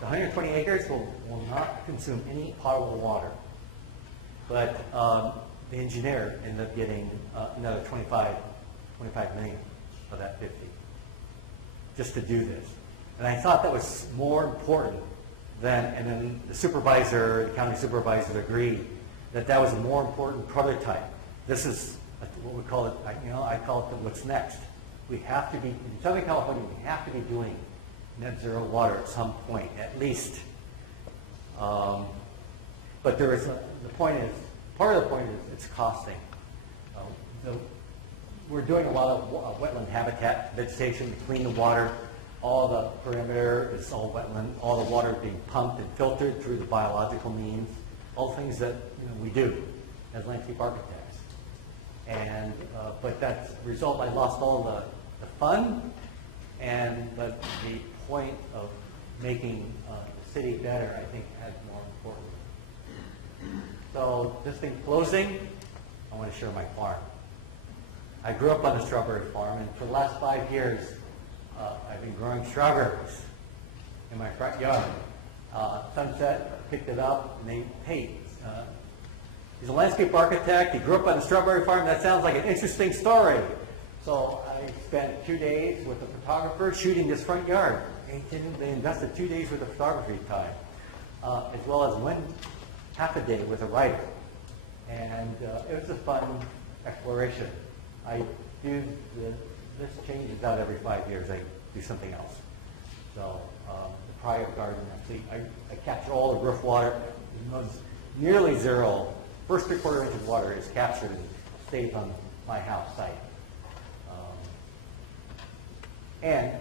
the 120 acres, will not consume any potable water. But the engineer ended up getting another 25 million of that 50, just to do this. And I thought that was more important and then the county supervisor agreed that was a more important prototype. This is what we call it, I call it what's next. We have to be, in Southern California, we have to be doing net zero water at some point, at least. But part of the point is it's costing. We're doing a lot of wetland habitat, vegetation between the water. All the perimeter is all wetland. All the water is being pumped and filtered through the biological means. All things that we do as landscape architects. And but that's the result. I lost all the fun, but the point of making the city better, I think, is more important. So just in closing, I want to share my farm. I grew up on a strawberry farm, and for the last 5 years, I've been growing strawberries in my front yard. Sunset picked it up, and he's a landscape architect. He grew up on a strawberry farm. That sounds like an interesting story. So I spent 2 days with a photographer shooting this front yard. They invested 2 days with the photography time, as well as half a day with a writer. And it was a fun exploration. This changes out every 5 years. I do something else. So the private garden, I capture all the roof water. It's nearly zero. First 3/4 inch of water is captured and stays on my house site. And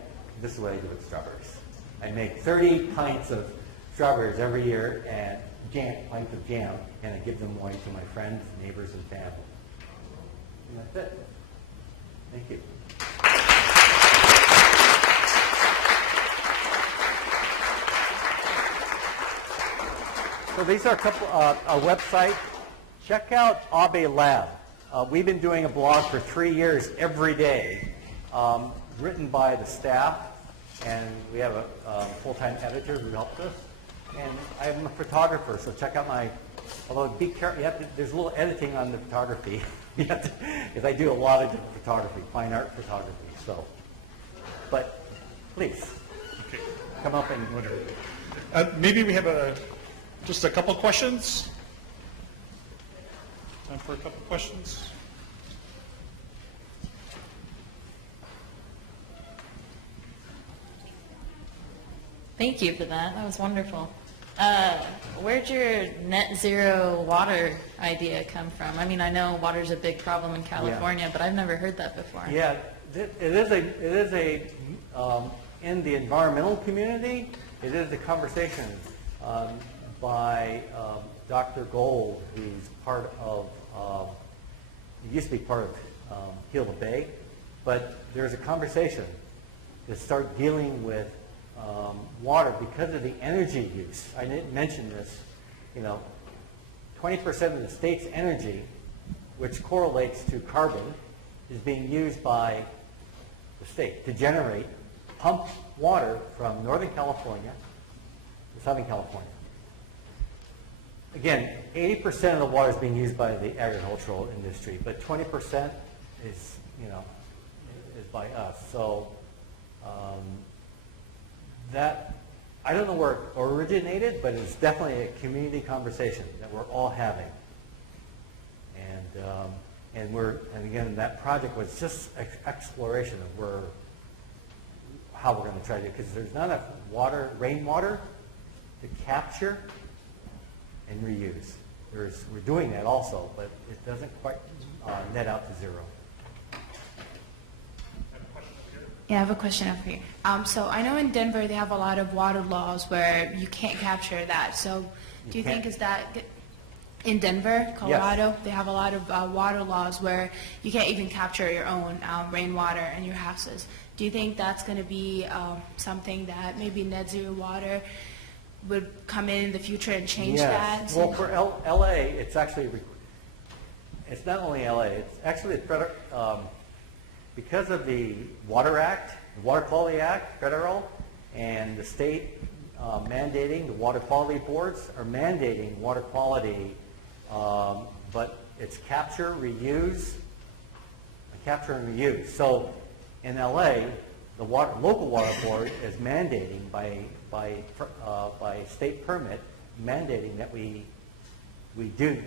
this is what I do with strawberries. I make 30 pints of strawberries every year and pints of jam, and I give them away to my friends, neighbors, and family. And that's it. Thank you. So these are a website. Check out AHBE Lab. We've been doing a blog for 3 years every day, written by the staff, and we have a full-time editor who helps us. And I'm a photographer, so check out although be careful, there's a little editing on the photography, because I do a lot of different photography, fine art photography, so. But please, Okay. come up and Whatever. Maybe we have just a couple questions. Time for a couple questions. Thank you for that. That was wonderful. Where'd your net zero water idea come from? I mean, I know water's a big problem in California, but I've never heard that before. Yeah, it is in the environmental community, it is a conversation by Dr. Gold, who's part of, he used to be part of AHBE, but there's a conversation to start dealing with water because of the energy use. I didn't mention this, 20% of the state's energy, which correlates to carbon, is being used by the state to generate pumped water from Northern California to Southern California. Again, 80% of the water is being used by the agricultural industry, but 20% is, is by us. So that, I don't know where it originated, but it's definitely a community conversation that we're all having. And again, that project was just exploration of how we're going to try to, because there's not enough rainwater to capture and reuse. We're doing that also, but it doesn't quite net out to zero. Yeah, I have a question up here. So I know in Denver they have a lot of water laws where you can't capture that. So do you think is that in Denver, Colorado, they have a lot of water laws where you can't even capture your own rainwater in your houses. Do you think that's going to be something that maybe net zero water would come in the future and change that? Well, for LA, it's actually, it's not only LA, it's actually because of the Water Act, the Water Quality Act, federal, and the state mandating, the water quality boards are mandating water quality, but it's capture, reuse, and reuse. So in LA, the local water board is mandating by state permit, mandating that we do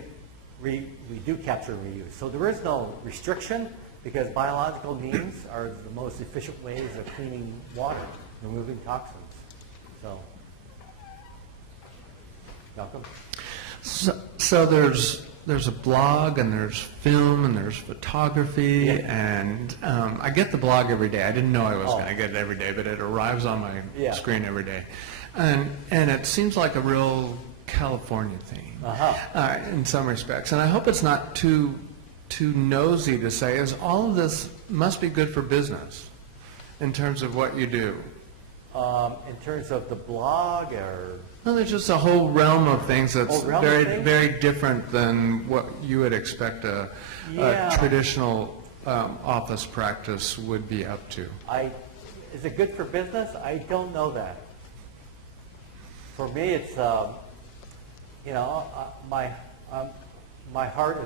capture and reuse. So there is no restriction, because biological means are the most efficient ways of cleaning water, removing toxins. So, Malcolm? So there's a blog, and there's film, and there's photography, and I get the blog every day. I didn't know I was going to get it every day, but it arrives on my screen every day. And it seems like a real California theme in some respects. And I hope it's not too nosy to say, is all of this must be good for business in terms of what you do? In terms of the blog, or? Well, there's just a whole realm of things that's very different than what you would expect a traditional office practice would be up to. Is it good for business? I don't know that. For me, it's, my heart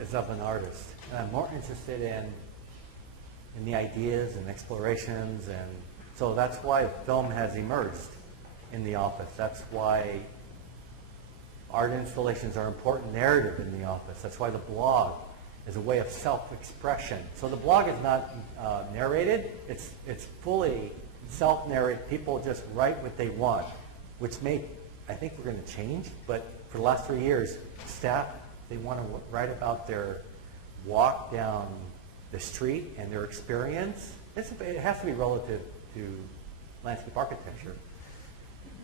is of an artist, and I'm more interested in the ideas and explorations, and so that's why film has emerged in the office. That's why art installations are important narrative in the office. That's why the blog is a way of self-expression. So the blog is not narrated, it's fully self-narrated. People just write what they want, which I think we're going to change, but for the last 3 years, staff, they want to write about their walk down the street and their experience. It has to be relative to landscape architecture.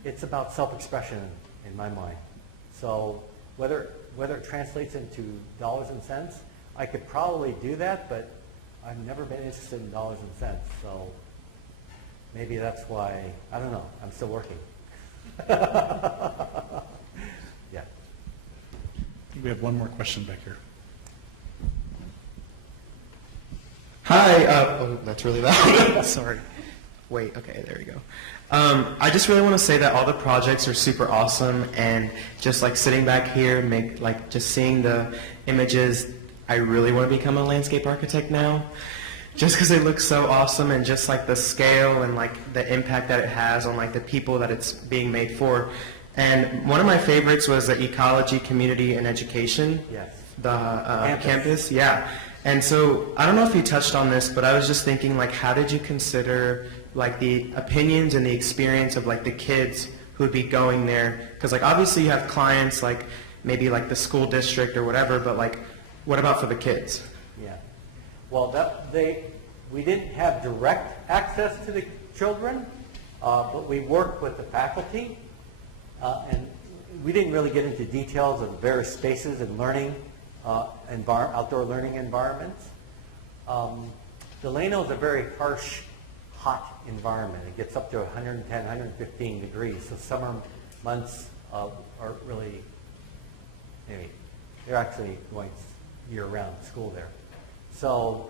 It's about self-expression in my mind. So whether it translates into dollars and cents, I could probably do that, but I've never been interested in dollars and cents. So maybe that's why, I don't know, I'm still working. Yeah. We have one more question back here. Hi, oh, that's really loud. Sorry. Wait, okay, there we go. I just really want to say that all the projects are super awesome, and just like sitting back here, just seeing the images, I really want to become a landscape architect now, just because they look so awesome, and just like the scale and like the impact that it has on like the people that it's being made for. And one of my favorites was the ecology, community, and education. Yes. The campus, yeah. And so I don't know if you touched on this, but I was just thinking, like, how did you consider like the opinions and the experience of like the kids who would be going there? Because like obviously you have clients like maybe like the school district or whatever, but like what about for the kids? Yeah. Well, we didn't have direct access to the children, but we worked with the faculty, and we didn't really get into details of various spaces and learning, outdoor learning environments. Delano is a very harsh, hot environment. It gets up to 110, 115 degrees, so summer months are really, they're actually going year-round school there. So,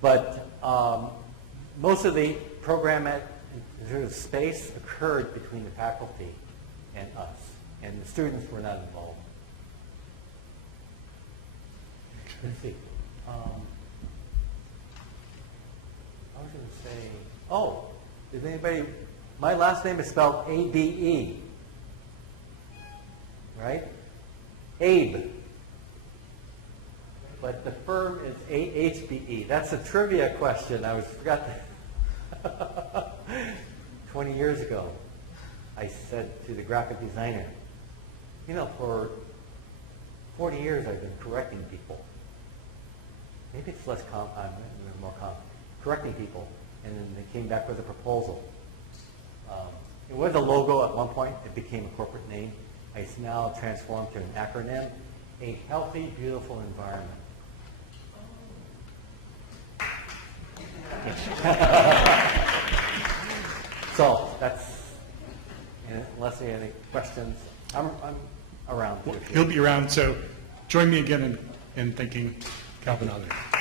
but most of the program at the space occurred between the faculty and us, and the students were not involved. Let's see. I was going to say, oh, does anybody, my last name is spelled ABE, right? AHBE. But the firm is AHBE. That's a trivia question. I forgot that. 20 years ago, I said to the graphic designer, you know, for 40 years I've been correcting people. Maybe it's more common. Correcting people. And then they came back with a proposal. It was a logo at one point. It became a corporate name. It's now transformed to an acronym. A healthy, beautiful environment. So that's, unless you have any questions, I'm around. He'll be around, so join me again in thanking Calvin Abe.